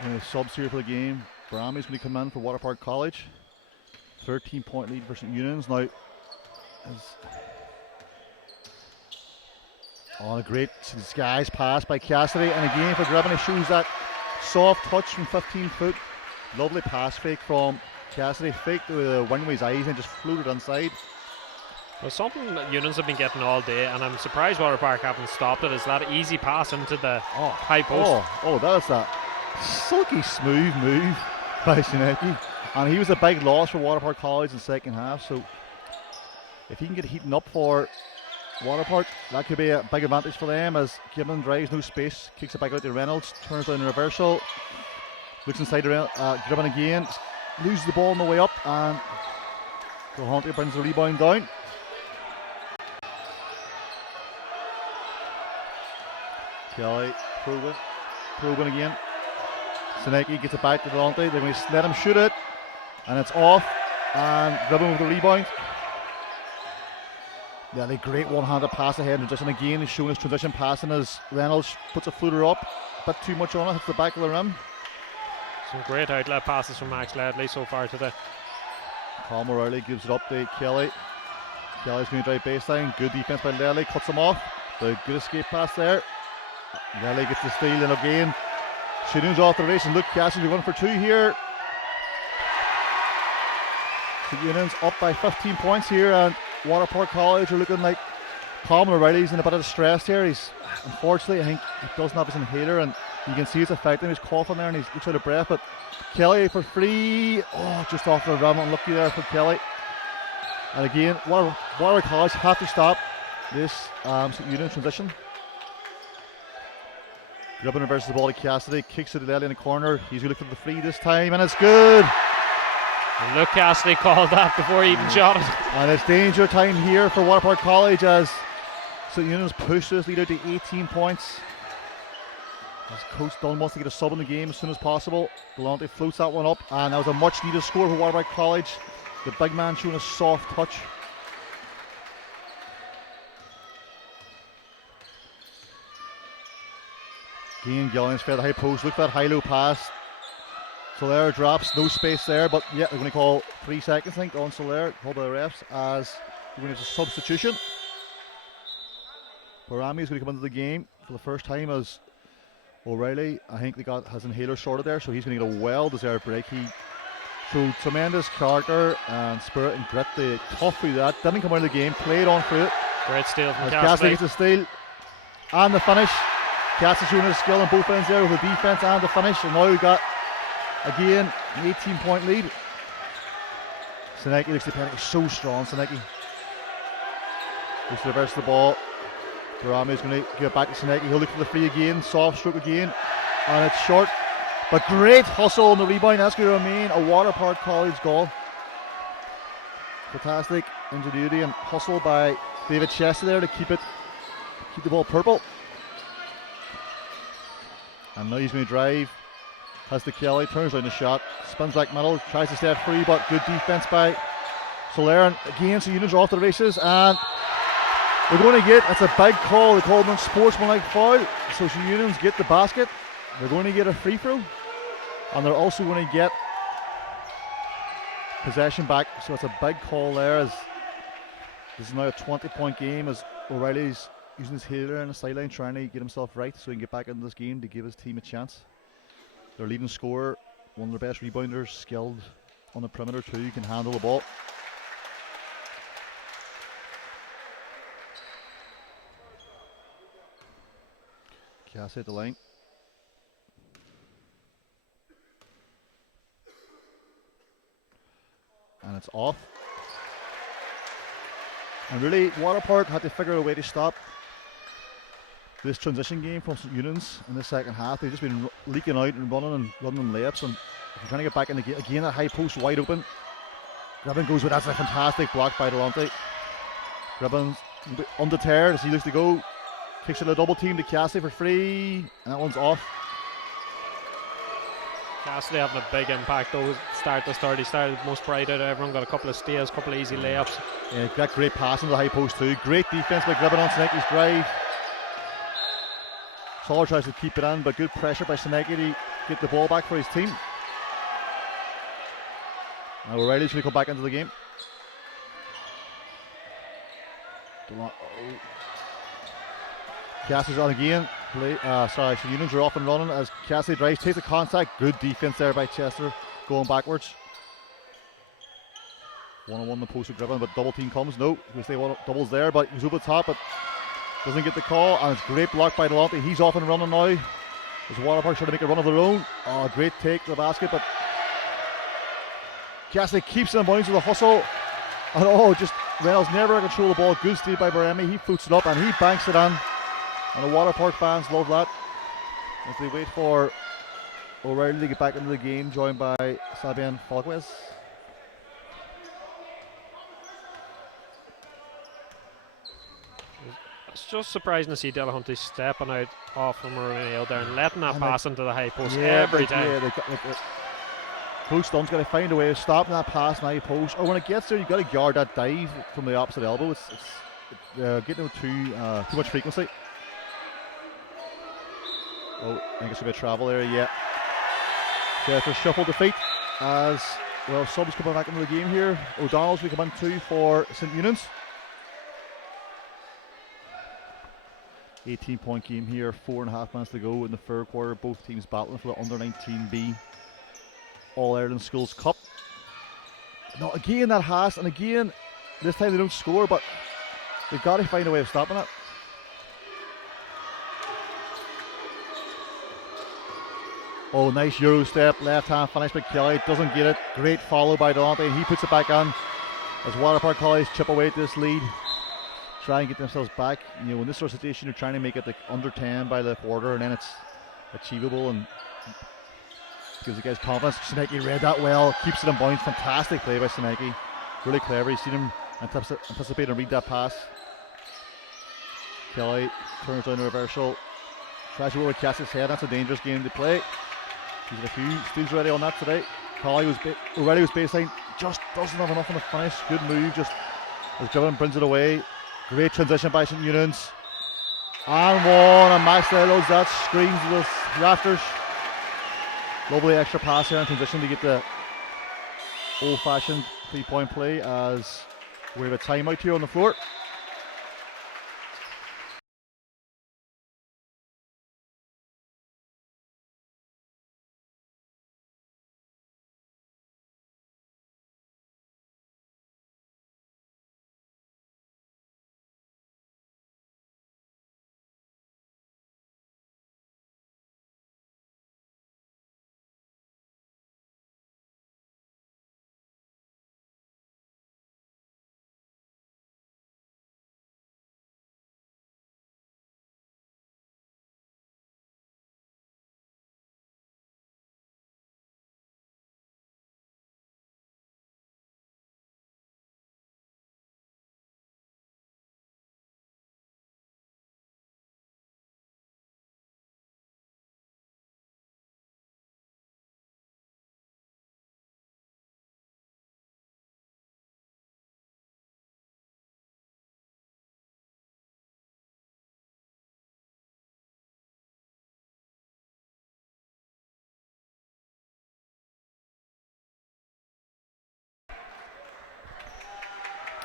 And the subs here for the game. Brami's going to come in for Waterpark College. 13-point lead versus Eunan's. Now, a great disguise pass by Cassidy. And again for Gribben, he shows that soft touch from 15 foot. Lovely pass fake from Cassidy. Faked with the wing of his eyes and just floated inside. Well, something that Eunan's have been getting all day, and I'm surprised Waterpark haven't stopped it, is that easy pass into the high post. That's that silky smooth move by Senecki. And he was a big loss for Waterpark College in the second half, so if he can get heating up for Waterpark, that could be a big advantage for them, as Gibbon drives, no space, kicks it back out to Reynolds, turns down the reversal, looks inside Gribben again, loses the ball on the way up, and Hunter brings the rebound down. Kelly probing again. Senecki gets it back to Delonte. They're going to let him shoot it, and it's off. And Gribben with the rebound. Yeah, the great one-handed pass ahead, and again he's showing his transition passing as Reynolds puts a footer up. A bit too much on it, hits the back of the rim. Some great outlet passes from Max Ledley so far today. Colm O'Reilly gives it up to Kelly. Kelly's going to drive baseline. Good defense by Ledley, cuts him off. The good escape pass there. Ledley gets the steal, and again Shinoon's off the race, and look, Cassidy 1 for 2 here. So Eunan's up by 15 points here, and Waterpark College are looking like Colm O'Reilly's in a bit of stress here. He's unfortunately, I think he doesn't have his inhaler, and you can see it's affecting his coughing there, and he's looks out of breath. But Kelly for free, just off the rim, unlucky there for Kelly. And again, Waterpark College have to stop this Eunan transition. Gribben reverses the ball to Cassidy, kicks it to Ledley in the corner. He's going to look for the free this time, and it's good. And look, Cassidy called that before he even shot it. And it's danger time here for Waterpark College as St. Eunan's push this lead out to 18 points. As Coach Dunn wants to get a sub in the game as soon as possible. Delonte floats that one up, and that was a much needed score for Waterpark College. The big man showing a soft touch. Again, Gillian's fair the high post. Look at that high-low pass. Soler drops, no space there, but yeah, they're going to call 3 seconds, I think, on Soler, called by the refs, as we're going to have a substitution. Barami is going to come into the game for the first time as O'Reilly, I think has inhaler sorted there, so he's going to get a well-deserved break. He showed tremendous character and spirit and grit. They tough through that, didn't come out of the game, played on through it. Great steal from Cassidy gets the steal and the finish. Cassidy showing his skill on both ends there with the defense and the finish, and now we've got again an 18-point lead. Senecki looks to the penalty, so strong. Senecki looks to reverse the ball. Barami is going to give it back to Senecki. He'll look for the free again, soft stroke again, and it's short. But great hustle on the rebound. That's going to remain a Waterpark College goal. Fantastic ingenuity and hustle by David Chester there to keep the ball purple. And now he's going to drive. Has the Kelly, turns down the shot, spins back middle, tries to step free, but good defense by Soler. And again, so Eunan's off the races, and they're going to that's a big call. They called them sportsmanlike foul. So Eunan's get the basket. They're going to get a free throw, and they're also going to get possession back. So it's a big call there, as this is now a 20-point game as O'Reilly's using his healer on the sideline, trying to get himself right so he can get back into this game to give his team a chance. Their leading scorer, one of their best rebounders, skilled on the perimeter too, can handle the ball. Cassie at the line. And it's off. And really, Waterpark had to figure out a way to stop this transition game from St. Eunan's in the second half. They've just been leaking out and running layups, and if you're trying to get back in the game again, that high post wide open. Gribbon goes with that's a fantastic block by Delonte. Gribbon's undeterred as he looks to go. Kicks it a double team to Cassidy for free, and that one's off. Cassidy having a big impact though. Start to start, he started most bright out of everyone. Got a couple of steals, couple of easy layups. Yeah, got great pass into the high post too. Great defense by Gribbon on Senecki's drive. Solar tries to keep it in, but good pressure by Senecki to get the ball back for his team. Now O'Reilly's going to come back into the game. Cassidy's on again. St. Eunan's are off and running as Cassidy drives, takes the contact. Good defense there by Chester, going backwards. One-on-one the post with Gribbon, but double team comes. No, because they want doubles there, but he's over the top, but doesn't get the call, and it's great block by Delonte. He's off and running now. As Waterpark trying to make a run of their own. Oh, great take to the basket, but Cassidy keeps it in bounds with a hustle. And just Reynolds never control the ball. Good steal by Baremi. He flutes it up and he banks it in. And the Waterpark fans love that. As they wait for O'Reilly to get back into the game, joined by Sabian Falquez. It's just surprising to see Delahunty stepping out off from O'Reilly there and letting that pass into the high post every time. Yeah, Coach Dunn's got to find a way of stopping that pass in the high post. Or when it gets there, you've got to guard that dive from the opposite elbow. It's getting too much frequency. Oh, I think it's a bit of travel there, yeah. Chester shuffled the feet as, well, subs coming back into the game here. O'Donnell's will come in too for St. Eunan's. 18-point game here, 4.5 minutes to go in the third quarter. Both teams battling for the Under-19B All-Ireland Schools Cup. Now again that has, and again, this time they don't score, but they've got to find a way of stopping it. Oh, nice Euro step, left hand finish by Kelly, doesn't get it. Great follow by Delonte, and he puts it back on as Waterpark College chip away at this lead. Try and get themselves back. You know, in this sort of situation, you're trying to make it like under 10 by the quarter, and then it's achievable and gives the guys confidence. Senecki read that well, keeps it in bounds. Fantastic play by Senecki. Really clever. You've seen him anticipate and read that pass. Kelly turns down the reversal. Tries to over Cass's head. That's a dangerous game to play. He's had a few steals already on that today. O'Reilly was baseline. Just doesn't have enough on the finish. Good move. Just as Gribbon brings it away. Great transition by St. Eunan's. And one, and Max Delos, that screams to the rafters. Lovely extra pass here in transition to get the old-fashioned 3-point play as we have a timeout here on the floor.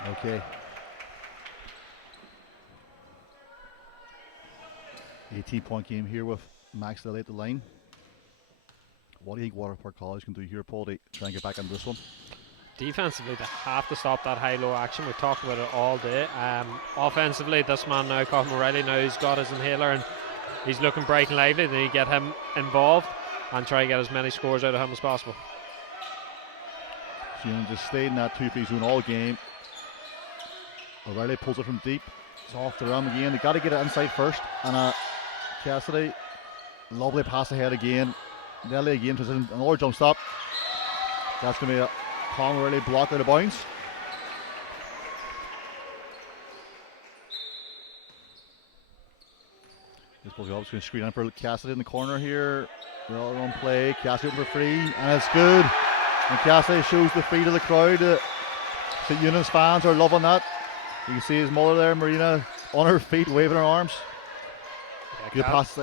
Okay. 18-point game here with Max Lilly at the line. What do you think Waterpark College can do here, Paul, to try and get back into this one? Defensively, they have to stop that high-low action. We've talked about it all day. Offensively, this man now, Colin O'Reilly, now he's got his inhaler and he's looking bright and lively. Then you get him involved and try to get as many scores out of him as possible. So you just stayed in that 2-3 zone all game. O'Reilly pulls it from deep. It's off the rim again. They got to get it inside first. And Cassidy, lovely pass ahead again. Nelly again, another jump stop. That's going to be a Colin O'Reilly block out of bounds. This ball's obviously going to screen in for Cassidy in the corner here. They're all on play. Cassidy open for free, and it's good. And Cassidy shows the free to the crowd. St. Eunan's fans are loving that. You can see his mother there, Marina, on her feet, waving her arms. Yeah, good pass.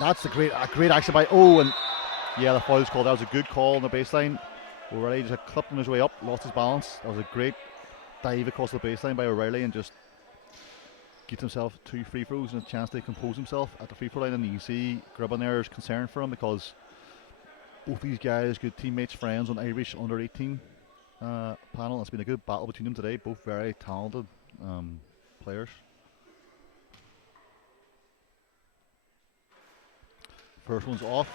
That's a great action by. Oh, and yeah, the foul's called. That was a good call on the baseline. O'Reilly just clipped on his way up, lost his balance. That was a great dive across the baseline by O'Reilly and just gets himself 2 free throws and a chance to compose himself at the free throw line. And you can see Gribben there is concerned for him because both these guys, good teammates, friends on Irish under 18 panel. It's been a good battle between them today. Both very talented players. First one's off.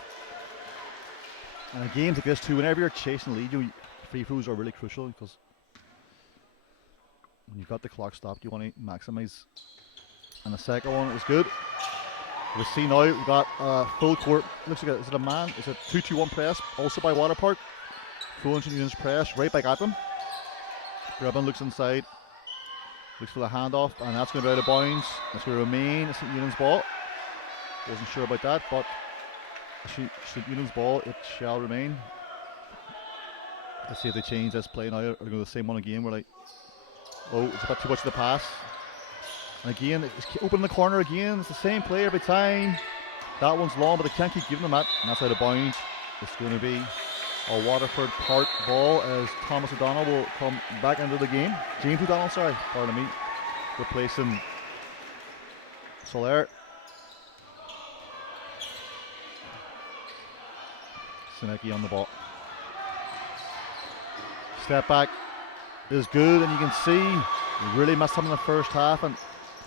And in games like this too, whenever you're chasing the lead, free throws are really crucial because when you've got the clock stopped, you want to maximise. And the second one is good. We see now we've got full court. Looks like is it a man? It's a 2-2-1 press, also by Waterpark. Full St. Eunan's press, right back at them. Gribben looks inside, looks for the handoff, and that's going to be out of bounds. That's going to remain St. Eunan's ball. Wasn't sure about that, but St. Eunan's ball, it shall remain. Let's see if they change this play now. Or they go the same one again. We're like, oh, it's a bit too much of the pass. And again, it's open in the corner again. It's the same play every time. That one's long, but they can't keep giving them that. And that's out of bounds. It's going to be a Waterford Park ball as Thomas O'Donnell will come back into the game. James O'Donnell, sorry, pardon me, replacing Soler. Sinecki on the ball. Step back is good, and you can see he really missed him in the first half, and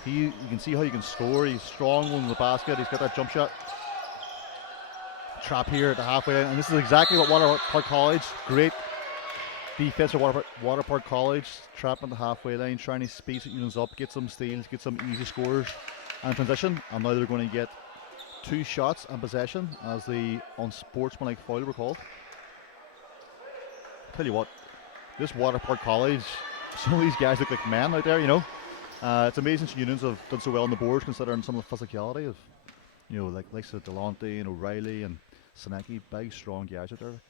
you can see how you can score. He's strong on the basket. He's got that jump shot. Trap here at the halfway line, and this is exactly what Waterpark College, great defense of Waterpark College, trap on the halfway line, trying to speed St. Eunan's up, get some steals, get some easy scores and transition, and now they're going to get 2 shots and possession as the unsportsmanlike foul were called. Tell you what, this Waterpark College, some of these guys look like men out there, you know. It's amazing St. Eunan's have done so well on the boards considering some of the physicality of, you know, like Delonte and O'Reilly and Sinecki, big strong guys out there.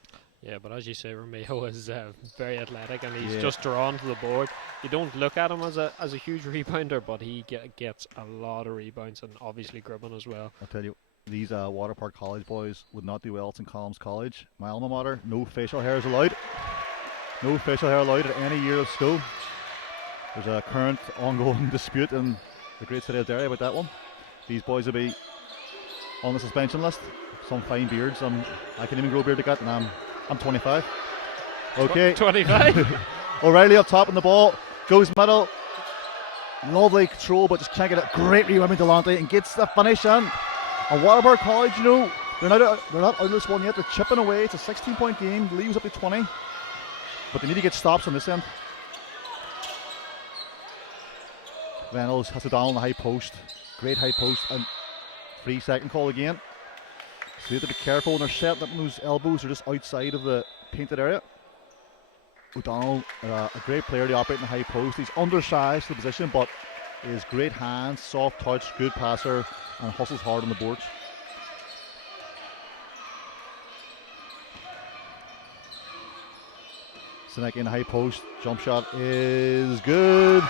Yeah, but as you say, Romeo is very athletic and he's just drawn to the board. You don't look at him as a huge rebounder, but he gets a lot of rebounds, and obviously Gribben as well. I'll tell you, these Waterpark College boys would not do well at St. Colum's College, my alma mater. No facial hair is allowed. No facial hair allowed at any year of school. There's a current ongoing dispute in the great city of Derry about that one. These boys will be on the suspension list. Some fine beards. I can even grow a beard like that, and I'm 25. Okay. 25. O'Reilly up top in the ball, goes middle. Lovely control, but just can't get it. Great rebound by Delonte and gets the finish in. And Waterpark College, you know, they're not out of this one yet. They're chipping away. It's a 16-point game. The lead was up to 20, but they need to get stops on this end. Reynolds has it down on the high post. Great high post and free second call again. So they have to be careful when they're setting up when those elbows are just outside of the painted area. O'Donnell, a great player to operate in the high post. He's undersized for the position, but he has great hands, soft touch, good passer, and hustles hard on the boards. Sinecki in the high post. Jump shot is good.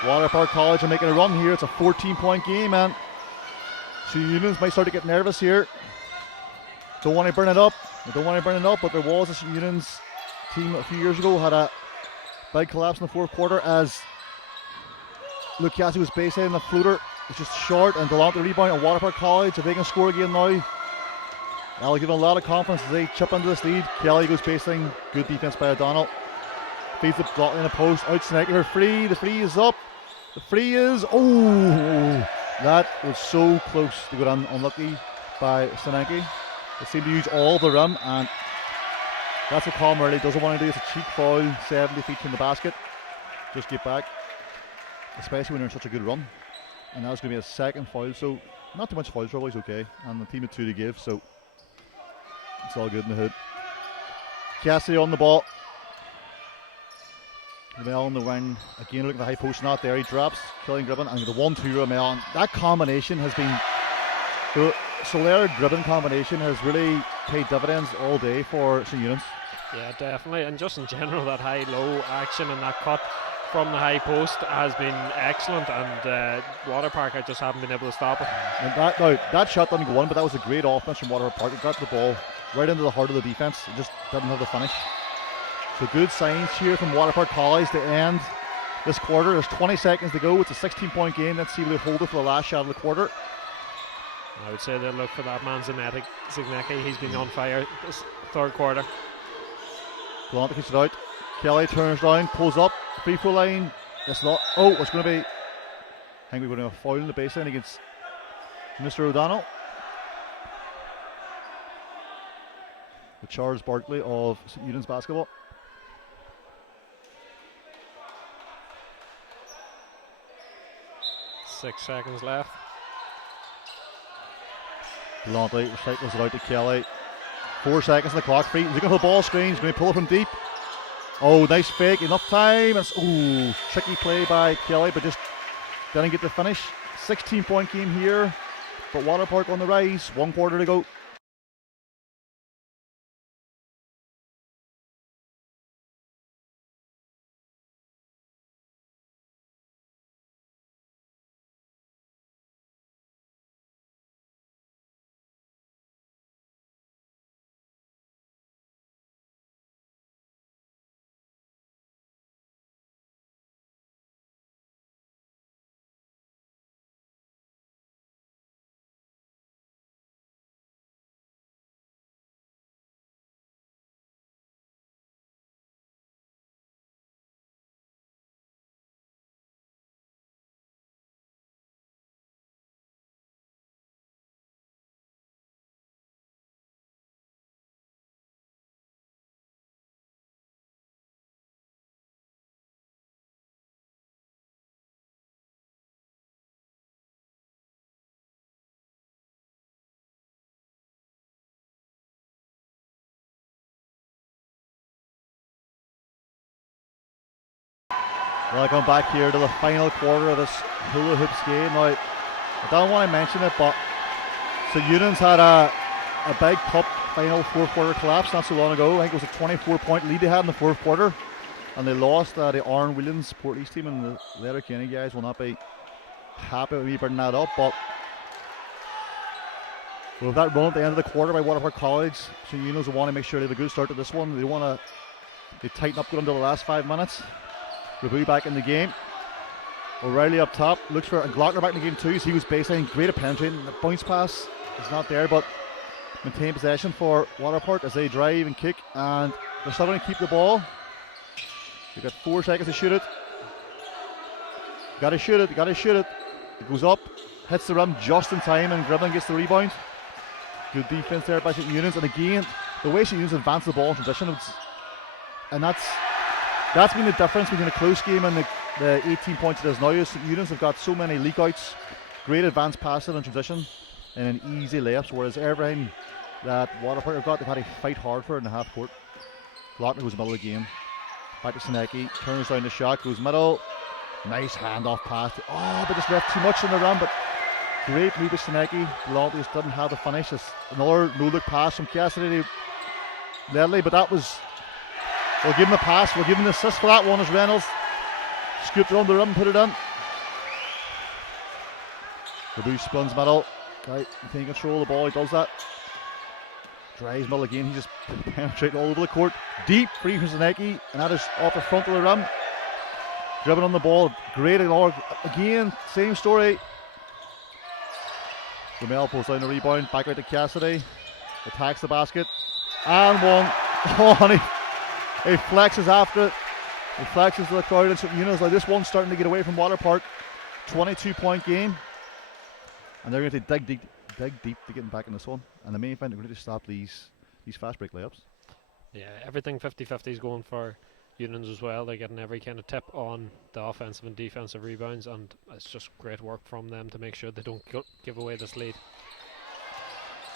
Waterpark College are making a run here. It's a 14-point game, and St. Eunan's might start to get nervous here. Don't want to burn it up. They don't want to burn it up, but there was a St. Eunan's team a few years ago had a big collapse in the fourth quarter as Luke Cassidy was baseline in the floater It's just short, and Delonte rebound on Waterpark College. If they can score again now, that'll give them a lot of confidence as they chip into this lead. Kelly goes baseline. Good defense by O'Donnell. Feeds the block in a post. Out Seneki for free. The free is up. The free is. Oh! That was so close to go down. Unlucky by Seneki. They seem to use all the rim, and that's what Colin Murley doesn't want to do. It's a cheap foul, 70 feet from the basket. Just get back, especially when you're in such a good run. And that's going to be a second foul, so not too much foul trouble, he's okay. And the team had 2 to give, so it's all good in the hood. Cassidy on the ball. Ramel on the wing. Again, looking at the high post, not there. He drops. Killian Gribben, and the 1-2 Ramel. And that combination has been. The Solera Gribben combination has really paid dividends all day for St. Eunan's. Yeah, definitely. And just in general, that high-low action and that cut from the high post has been excellent. And Waterpark, I just haven't been able to stop it. And that shot didn't go on, but that was a great offense from Waterpark. It got the ball right into the heart of the defense. It just didn't have the finish. So good signs here from Waterpark College to end this quarter. There's 20 seconds to go. It's a 16-point game. Let's see if they hold it for the last shot of the quarter. I would say they'll look for that man Zignecki. He's been on fire this third quarter. Galante kicks it out. Kelly turns down, pulls up, free throw line. It's not. Oh, it's going to be. I think we're going to have a foul in the baseline against Mr. O'Donnell. The Charles Barkley of St. Eunan's basketball. Six seconds left. Galante recycles it out to Kelly. 4 seconds on the clock. Free. He's looking for the ball screen. He's going to pull it from deep. Oh, nice fake. Enough time. It's tricky play by Kelly, but just didn't get the finish. 16-point game here, but Waterpark on the rise. 1 quarter to go. Welcome back here to the final quarter of this hula hoops game. Now, I don't want to mention it, but St. Eunan's had a big cup final fourth quarter collapse not so long ago. I think it was a 24-point lead they had in the fourth quarter, and they lost the Aaron Williams Port East team, and the Letterkenny guys will not be happy with me bringing that up. But with that run at the end of the quarter by Waterpark College, St. Eunan's will want to make sure they have a good start to this one. They want to tighten up going into the last 5 minutes. Rabu back in the game. O'Reilly up top. Looks for Glockner back in the game too. So he was baseline. Great at penetrating. The bounce pass is not there, but maintain possession for Waterpark as they drive and kick. And they're still going to keep the ball. They've got 4 seconds to shoot it. Gotta shoot it. Gotta shoot it. It goes up. Hits the rim just in time, and Gribben gets the rebound. Good defense there by St. Eunan's. And again, the way St. Eunan's advance the ball in transition, and that's been the difference between a close game and the 18 points it is now. St. Eunan's have got so many leakouts, great advanced passing and transition, and an easy layups, whereas everything that Waterpark have got, they've had to fight hard for it in the half court. Glockner goes middle of the game. Back to Seneki, turns down the shot, goes middle. Nice handoff pass. Oh, but just left too much in the run, but great move to Seneki. Galante just didn't have the finish. It's another no-look pass from Cassidy to Ledley, but that was. We'll give him a pass. We'll give him an assist for that one as Reynolds scooped it on the rim and put it in. Rabu spins middle. Right, taking control of the ball. He does that. Drives middle again. He just penetrates all over the court. Deep free from Seneki, and that is off the front of the rim. Dribbling on the ball. Great again. Same story. Ramel pulls down the rebound, back out to Cassidy, attacks the basket, and one. Oh, and he flexes after it. He flexes to the crowd, and St. Eunan's like, this one's starting to get away from Waterpark. 22-point game, and they're going to dig deep to getting back in this one. And the main thing, they're going to stop these fast break layups. Yeah, everything 50-50 is going for Eunan's as well. They're getting every kind of tip on the offensive and defensive rebounds, and it's just great work from them to make sure they don't give away this lead.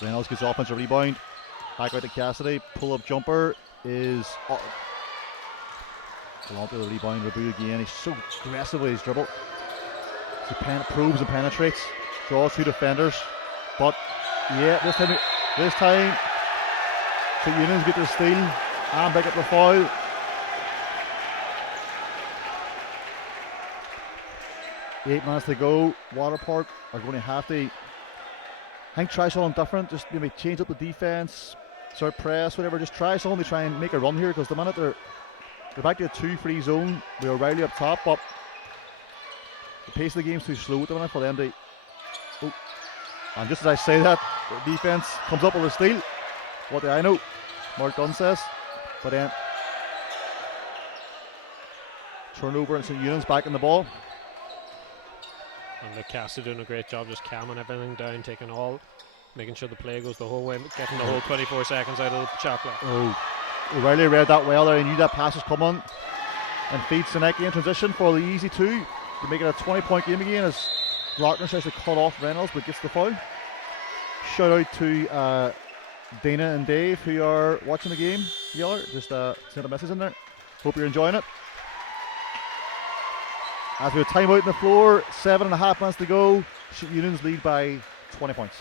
Reynolds gets the offensive rebound, back out to Cassidy, pull-up jumper is along to the rebound. Rabu again, he's so aggressive with his dribble. He probes and penetrates, draws two defenders, but yeah, this time St. Eunan's get the steal and pick up the foul. Eight minutes to go. Waterpark are going to have to, I think, try something different. Just maybe change up the defense, start press, whatever. Just try something to try and make a run here, because the minute they're back to a 2-3 zone, we're O'Reilly up top, but the pace of the game's too slow at the minute for them to. Oh. And just as I say that, the defense comes up with a steal. What do I know? Mark Dunn says. But then turnover, and St. Eunan's back in the ball. And the Cassidy doing a great job just calming everything down, making sure the play goes the whole way, getting the whole 24 seconds out of the shot clock. Oh, O'Reilly read that well there. He knew that pass was coming, and feeds Senecki in transition for the easy two to make it a 20-point game again, as Glockner tries to cut off Reynolds but gets the foul. Shout out to Dana and Dave who are watching the game. Yeller, just sent a message in there. Hope you're enjoying it. After a timeout on the floor, 7.5 minutes to go. St. Eunan's lead by 20 points.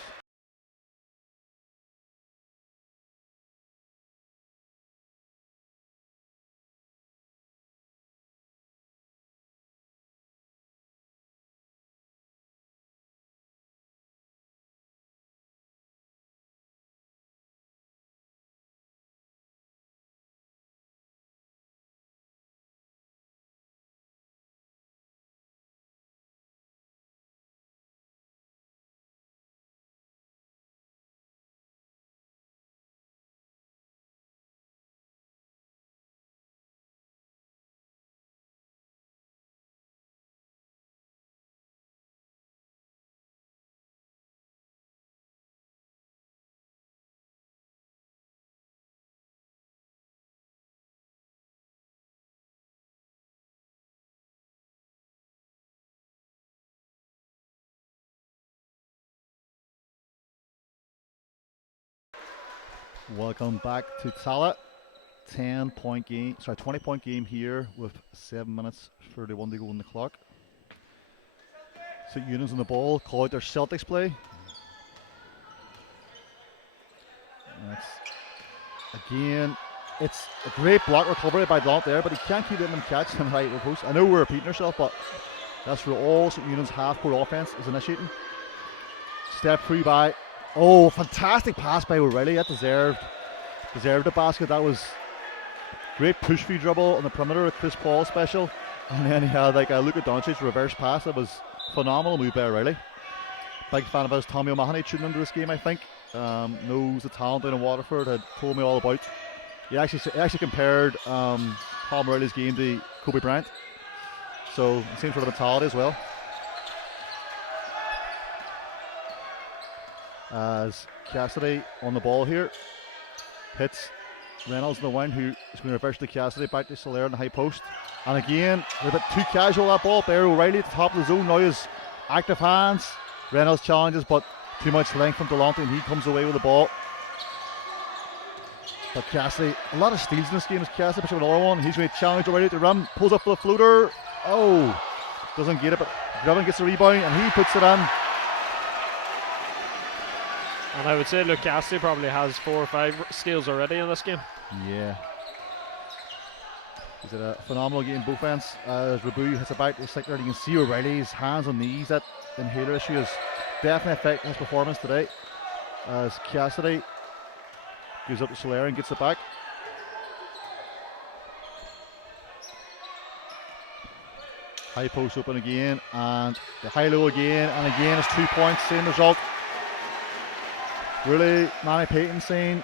Welcome back to Tala. 20-point game here with 7 minutes 31 to go on the clock. St. Eunan's on the ball, call out their Celtics play. It's a great block recovery by Blount there, but he can't keep letting them catch him right with post. I know we're repeating ourselves, but that's where all St. Eunan's half-court offense is initiating. Step through by. Oh, fantastic pass by O'Reilly. That deserved the basket. That was great push through dribble on the perimeter, a Chris Paul special. And then he had like a Luka Doncic reverse pass. That was phenomenal move by O'Reilly. Big fan of his Tommy O'Mahony tuning into this game, I think. Knows the talent down in Waterford, had told me all about. He actually compared Tom O'Reilly's game to Kobe Bryant. So same sort of mentality as well. As Cassidy on the ball here hits Reynolds in the wing, who is going to reverse to Cassidy, back to Soler in the high post, and again a bit too casual that ball. There O'Reilly at the top of the zone now is active hands. Reynolds challenges, but too much length from Delonte, and he comes away with the ball. But Cassidy, a lot of steals in this game. Is Cassidy pushing another one? He's going to challenge O'Reilly to run, pulls up for the floater. Oh, doesn't get it, but Gribben gets the rebound and he puts it in. And I would say Luke Cassidy probably has 4 or 5 steals already in this game. Yeah. He's had a phenomenal game both ends. As Rabu hits it back to the sticker, you can see O'Reilly's hands on knees. That inhaler issue has definitely affected his performance today. As Cassidy goes up to Soler and gets it back. High post open again, and the high low again, and again it's 2 points, same result. Really, Manny Payton saying,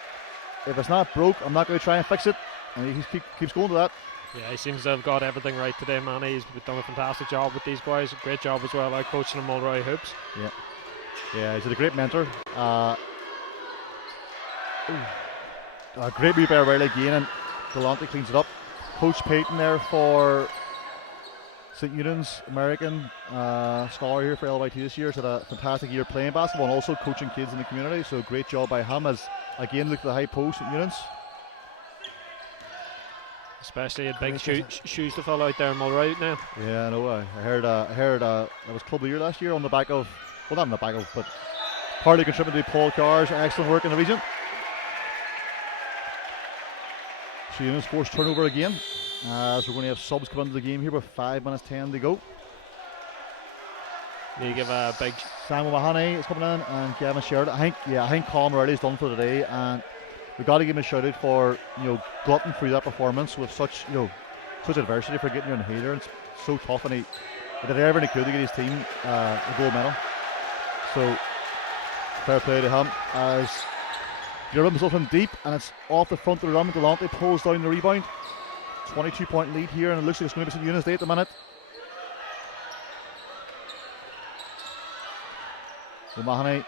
if it's not broke, I'm not going to try and fix it. And he keeps going to that. Yeah, he seems to have got everything right today, Manny. He's done a fantastic job with these boys. Great job as well out coaching them Mulroy hoops. Yeah, he's a great mentor. A great move by O'Reilly again, and Galante cleans it up. Coach Payton there for St. Eunan's, American scholar here for LYT this year. He's had a fantastic year playing basketball and also coaching kids in the community. So great job by him as again look at the high post at Eunan's. Especially had big shoes to fill out there in Mulroy now. Yeah, I know. I heard that was Club of the Year last year on the back of, well, not on the back of, but partly contributed to Paul Carr's excellent work in the region. So Eunan's forced turnover again, as we're going to have subs come into the game here with 5 minutes 10 to go. You give a big Samuel Mahoney is coming in and Gavin Sheridan. I think Colin Riley's done for today, and we've got to give him a shout out for glutting through that performance with such such adversity for getting you in the hater. It's so tough, and he did everything he could to get his team a gold medal. So fair play to him as Gribbon himself in deep, and it's off the front of the rim. Galante pulls down the rebound. 22-point lead here, and it looks like it's going to be St. Eunan's Day at the minute. O'Mahony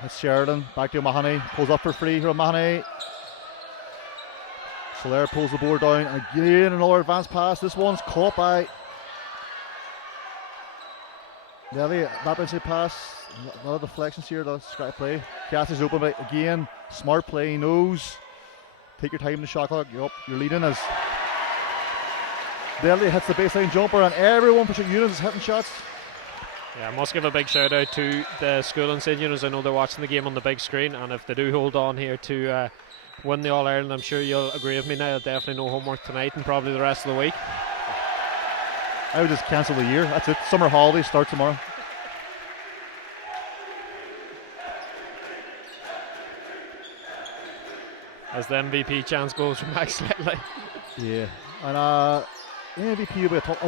hits Sheridan, back to O'Mahony, pulls up for free here. O'Mahony. Soler pulls the board down, and again another advanced pass. This one's caught by Levy. That inside pass, a lot of deflections here. That's scrap play. Cassie's open, but again, smart play. He knows. Take your time in the shot clock. You're leading as Levy hits the baseline jumper, and everyone for St. Eunan's is hitting shots. Yeah, I must give a big shout out to the school in St. Eunan's. I know they're watching the game on the big screen, and if they do hold on here to win the All-Ireland, I'm sure you'll agree with me now. Definitely no homework tonight and probably the rest of the week. I would just cancel the year. That's it. Summer holidays start tomorrow. As the MVP chance goes from Max Lately. Yeah, and MVP will be a top.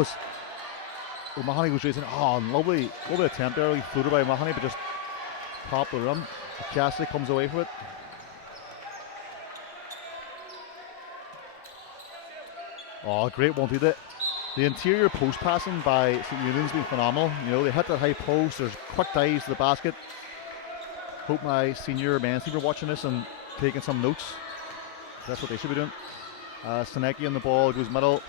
O'Mahony was racing. Oh, lovely attempt there. He floated by O'Mahony, but just popped the rim. Cassidy comes away from it. Oh, great one. The interior post passing by St. Eunan's been phenomenal. They hit that high post. There's quick dives to the basket. Hope my senior men's team are watching this and taking some notes. That's what they should be doing. Senecki on the ball, goes middle.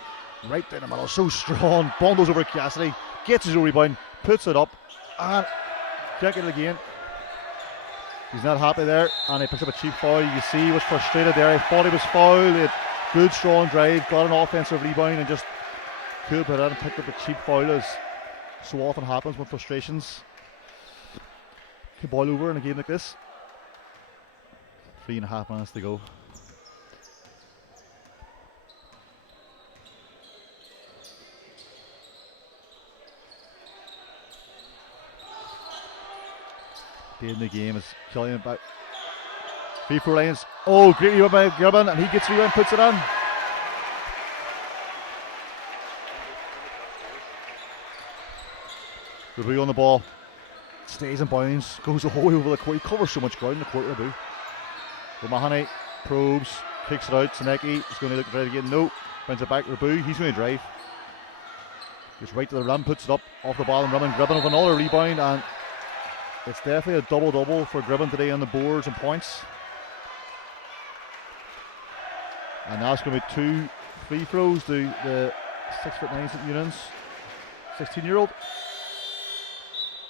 Right down the middle, so strong. Bundles over Cassidy, gets his rebound, puts it up, and can't get it again. He's not happy there, and he picks up a cheap foul. You see he was frustrated there. He thought he was fouled. He had good strong drive, got an offensive rebound, and just could put it and picked up a cheap foul, as so often happens when frustrations can boil over in a game like this. 3.5 minutes to go. In the game is Killian back. 3-4 lanes. Oh, great rebound by Gribbon, and he gets the rebound, puts it on. Rabu on the ball. Stays in bounds, goes the whole way over the court. He covers so much ground in the court, Rabu. O'Mahony probes, kicks it out. Senecki is going to look right again. No, brings it back. Rabu, he's going to drive. Goes right to the rim, puts it up off the ball and rim, and Gribbon with another rebound, and it's definitely a double-double for Gribbon today on the boards and points. And now it's going to be 2 free throws to the 6'9" St. Eunan's 16-year-old.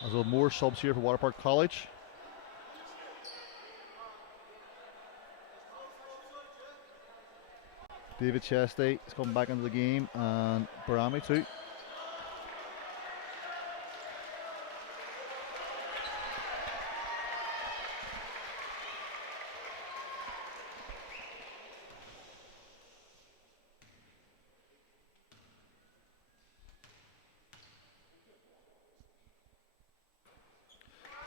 As well, more subs here for Waterpark College. David Chesty is coming back into the game, and Barami too.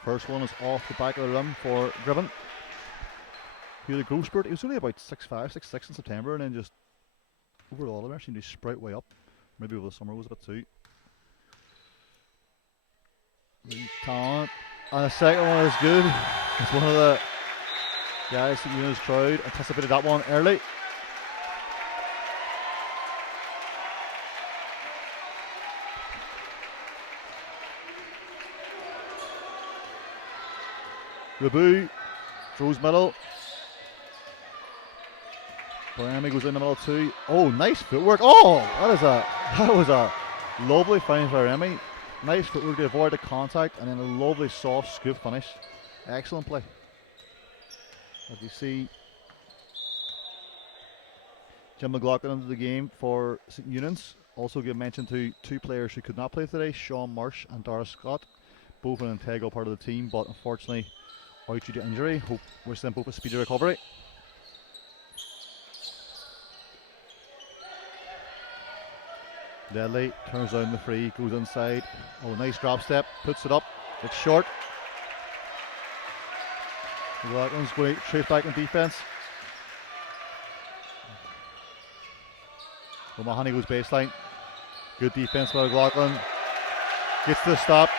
First one is off the back of the rim for Gribbon. Here the growth spurt. He was only about 6'5", 6'6" in September, and then just over the autumn seemed to sprout way up. Maybe over the summer was a bit too. The talent. And the second one is good. It's one of the Guys, St. Eunan's crowd anticipated that one early. Rabu throws middle. Miami goes in the middle too. Oh, nice footwork. Oh, that was a lovely find for Remy. Nice footwork to avoid the contact, and then a lovely soft scoop finish. Excellent play. As you see, Jim McLaughlin into the game for St. Eunan's. Also give mention to two players who could not play today, Sean Marsh and Dara Scott, both an integral part of the team, but unfortunately out due to injury. Hope wish them both a speedy recovery. Ledley turns down the free, goes inside. Oh, nice drop step, puts it up. It's short. McLaughlin's going straight back in defence. O'Mahony goes baseline. Good defence by McLaughlin. Gets the stop.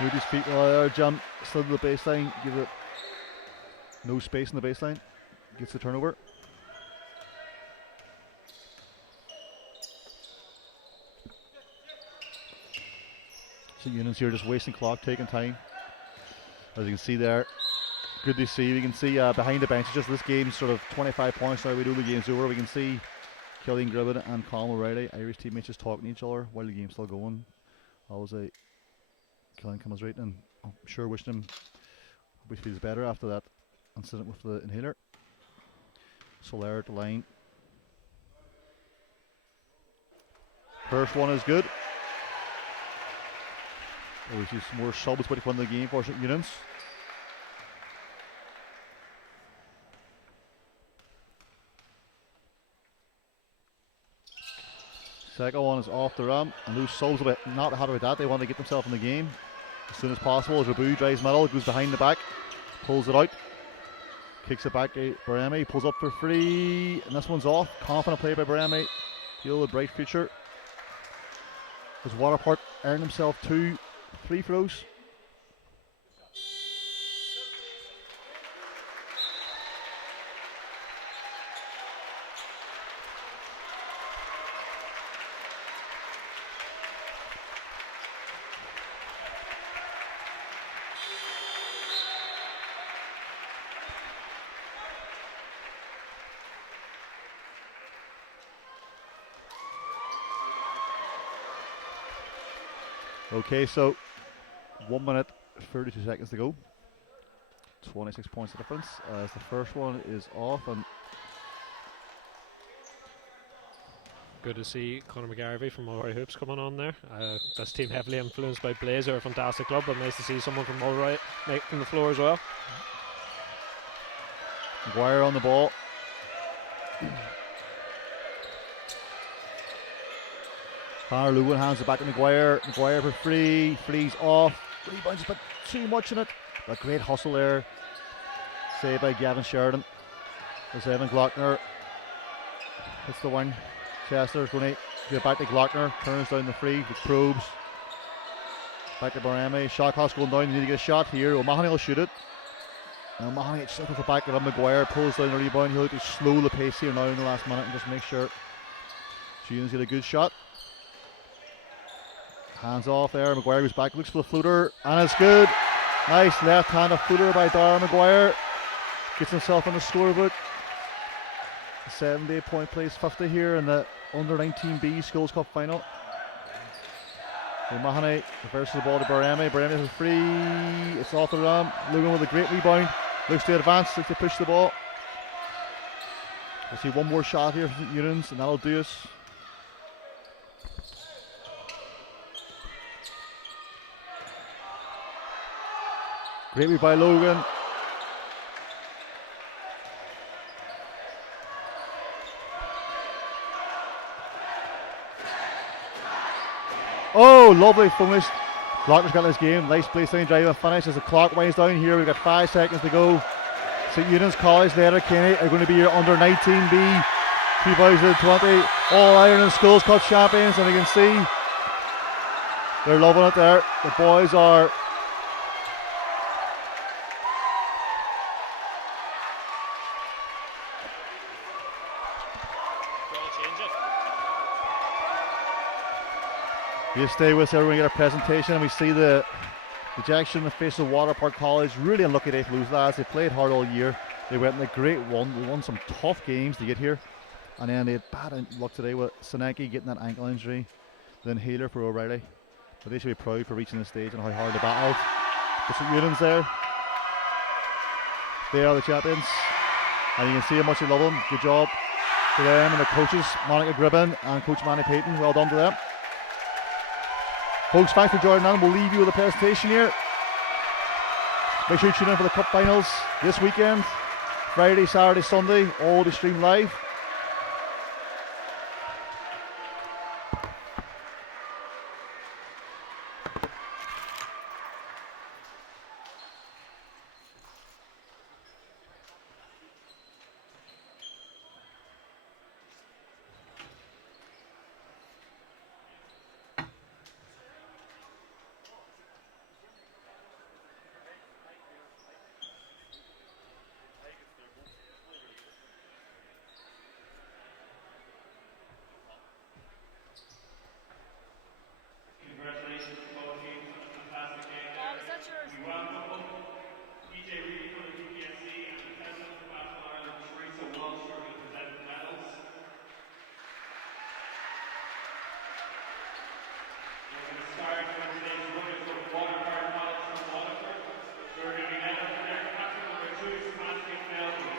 Moved his feet while there, jump, slid to the baseline, give it no space in the baseline. Gets the turnover. St. Eunan's here just wasting clock, taking time. As you can see there, good to see. We can see behind the benches, just this game sort of 25 points now. We know the game's over. We can see Killian Gribbon and Colin O'Reilly, Irish teammates, just talking to each other while the game's still going. Obviously, Killian comes right, and I'm sure wishing him hope he feels better after that incident with the inhaler. Soler at the line. First one is good. Oh, we see some more subs waiting for the game for St. Eunan's. Second one is off the rim, and those subs a bit not happy with that. They want to get themselves in the game as soon as possible. As Rabu drives middle, goes behind the back, pulls it out, kicks it back to Baremi, pulls up for free, and this one's off. Confident play by Baremi. Feel a bright future. As Waterpark earned himself 2 free throws. Okay, so 1 minute 32 seconds to go. 26 points of difference as the first one is off, and Good to see Conor McGarvey from Mulroy Hoops coming on there. This team heavily influenced by Blaze, who are a fantastic club, but nice to see someone from Mulroy making the floor as well. McGuire on the ball. Connor Lewin hands it back to McGuire. McGuire for free. Free's off. Rebounds, but too much in it. A great hustle there. Saved by Gavin Sheridan. As Evan Glockner hits the wing. Chester's going to get back to Glockner. Turns down the free with probes. Back to Barami. Shot clock's going down. You need to get a shot here. O'Mahony will shoot it. And O'Mahony gets stuck with the back of McGuire. Pulls down the rebound. He'll have to slow the pace here now in the last minute and just make sure Sheehan's get a good shot. Hands off there. McGuire goes back, looks for the floater, and it's good. Nice left-handed floater by Dara McGuire. Gets himself on the scorebook. 78-point place, 50 here in the Under-19B Schools Cup final. O'Mahony reverses the ball to Baremi. Baremi has a free. It's off the rim. Lugan with a great rebound. Looks to advance, looks to push the ball. We'll see one more shot here from St. Eunan's, and that'll do us. Great read by Logan. Oh, lovely finish. Glockner's got this game. Nice baseline drive and finish as the clock winds down here. We've got 5 seconds to go. St. Eunan's College, Letterkenny are going to be your Under-19B 2020 All-Ireland Schools Cup champions, and you can see they're loving it there. The boys are You stay with us, everyone, get a presentation, and we see the dejection in the face of Waterpark College. Really unlucky they lose, lads. They played hard all year. They went in a great run. They won some tough games to get here. And then they had bad luck today with Seneki getting that ankle injury. Then healer for O'Reilly. But they should be proud for reaching the stage and how hard they battled. But St. Eunan's there. They are the champions. And you can see how much they love them. Good job to them and their coaches, Monica Gribben and Coach Manny Payton. Well done to them. Folks, thanks for joining in. We'll leave you with a presentation here. Make sure you tune in for the Cup Finals this weekend. Friday, Saturday, Sunday, all will be streamed live. Congratulations to both teams on a fantastic game there. We welcome PJ Reedy from the UPSC and the President of Basketball Ireland, Teresa Walsh, who are going to present the medals. We're going to start with today's winners from Waterpark College from Waterford. They're going to be led up to their captain number 2, Sebastian Belton.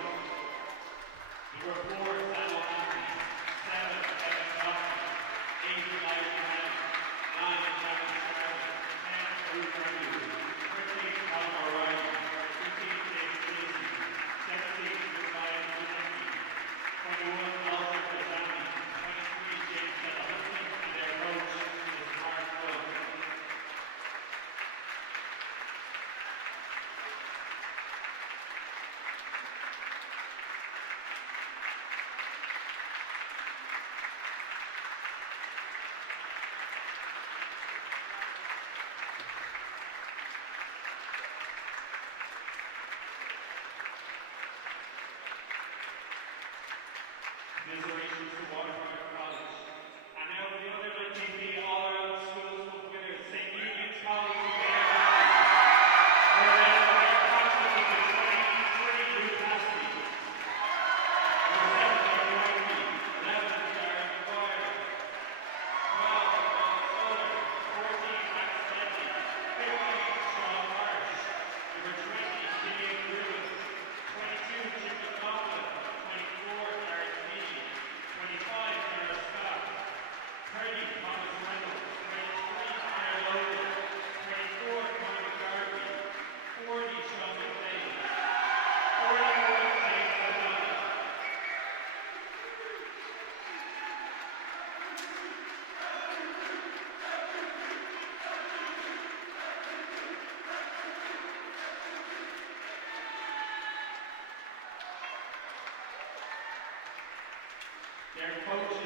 Number 4, Samuel Anthony. 7, Evan Johnson. 8, Elijah Mann. 9, Travis Scarlett. 10, Ruth Renew. 13, Colin O'Reilly. 15, James Stacey. 17, Josiah Muzinki. 21, Walter Kazami. 23, James Delahuntman. And their coach is Mark Wood. Congratulations to Waterpark College. And now the other 19B All-Around Schools Cup winners, St. Eunan's College of Waterpark. We're led by captain number 23, Luke Cassidy. Number 7, Darren Whitby. 11, Darren McGuire. 12, Ron Solar. 14, Max Ledley. 15, Sean Marsh. Number 20, Killian Gruen. 22, Jim McLaughlin. 24, Darren Meany. 25, Sarah Scott. 30, Thomas Reynolds. 23, Claire Logan. 24, Conor Garvey. 40, Sean McLean. 41, James O'Donnell. Their coach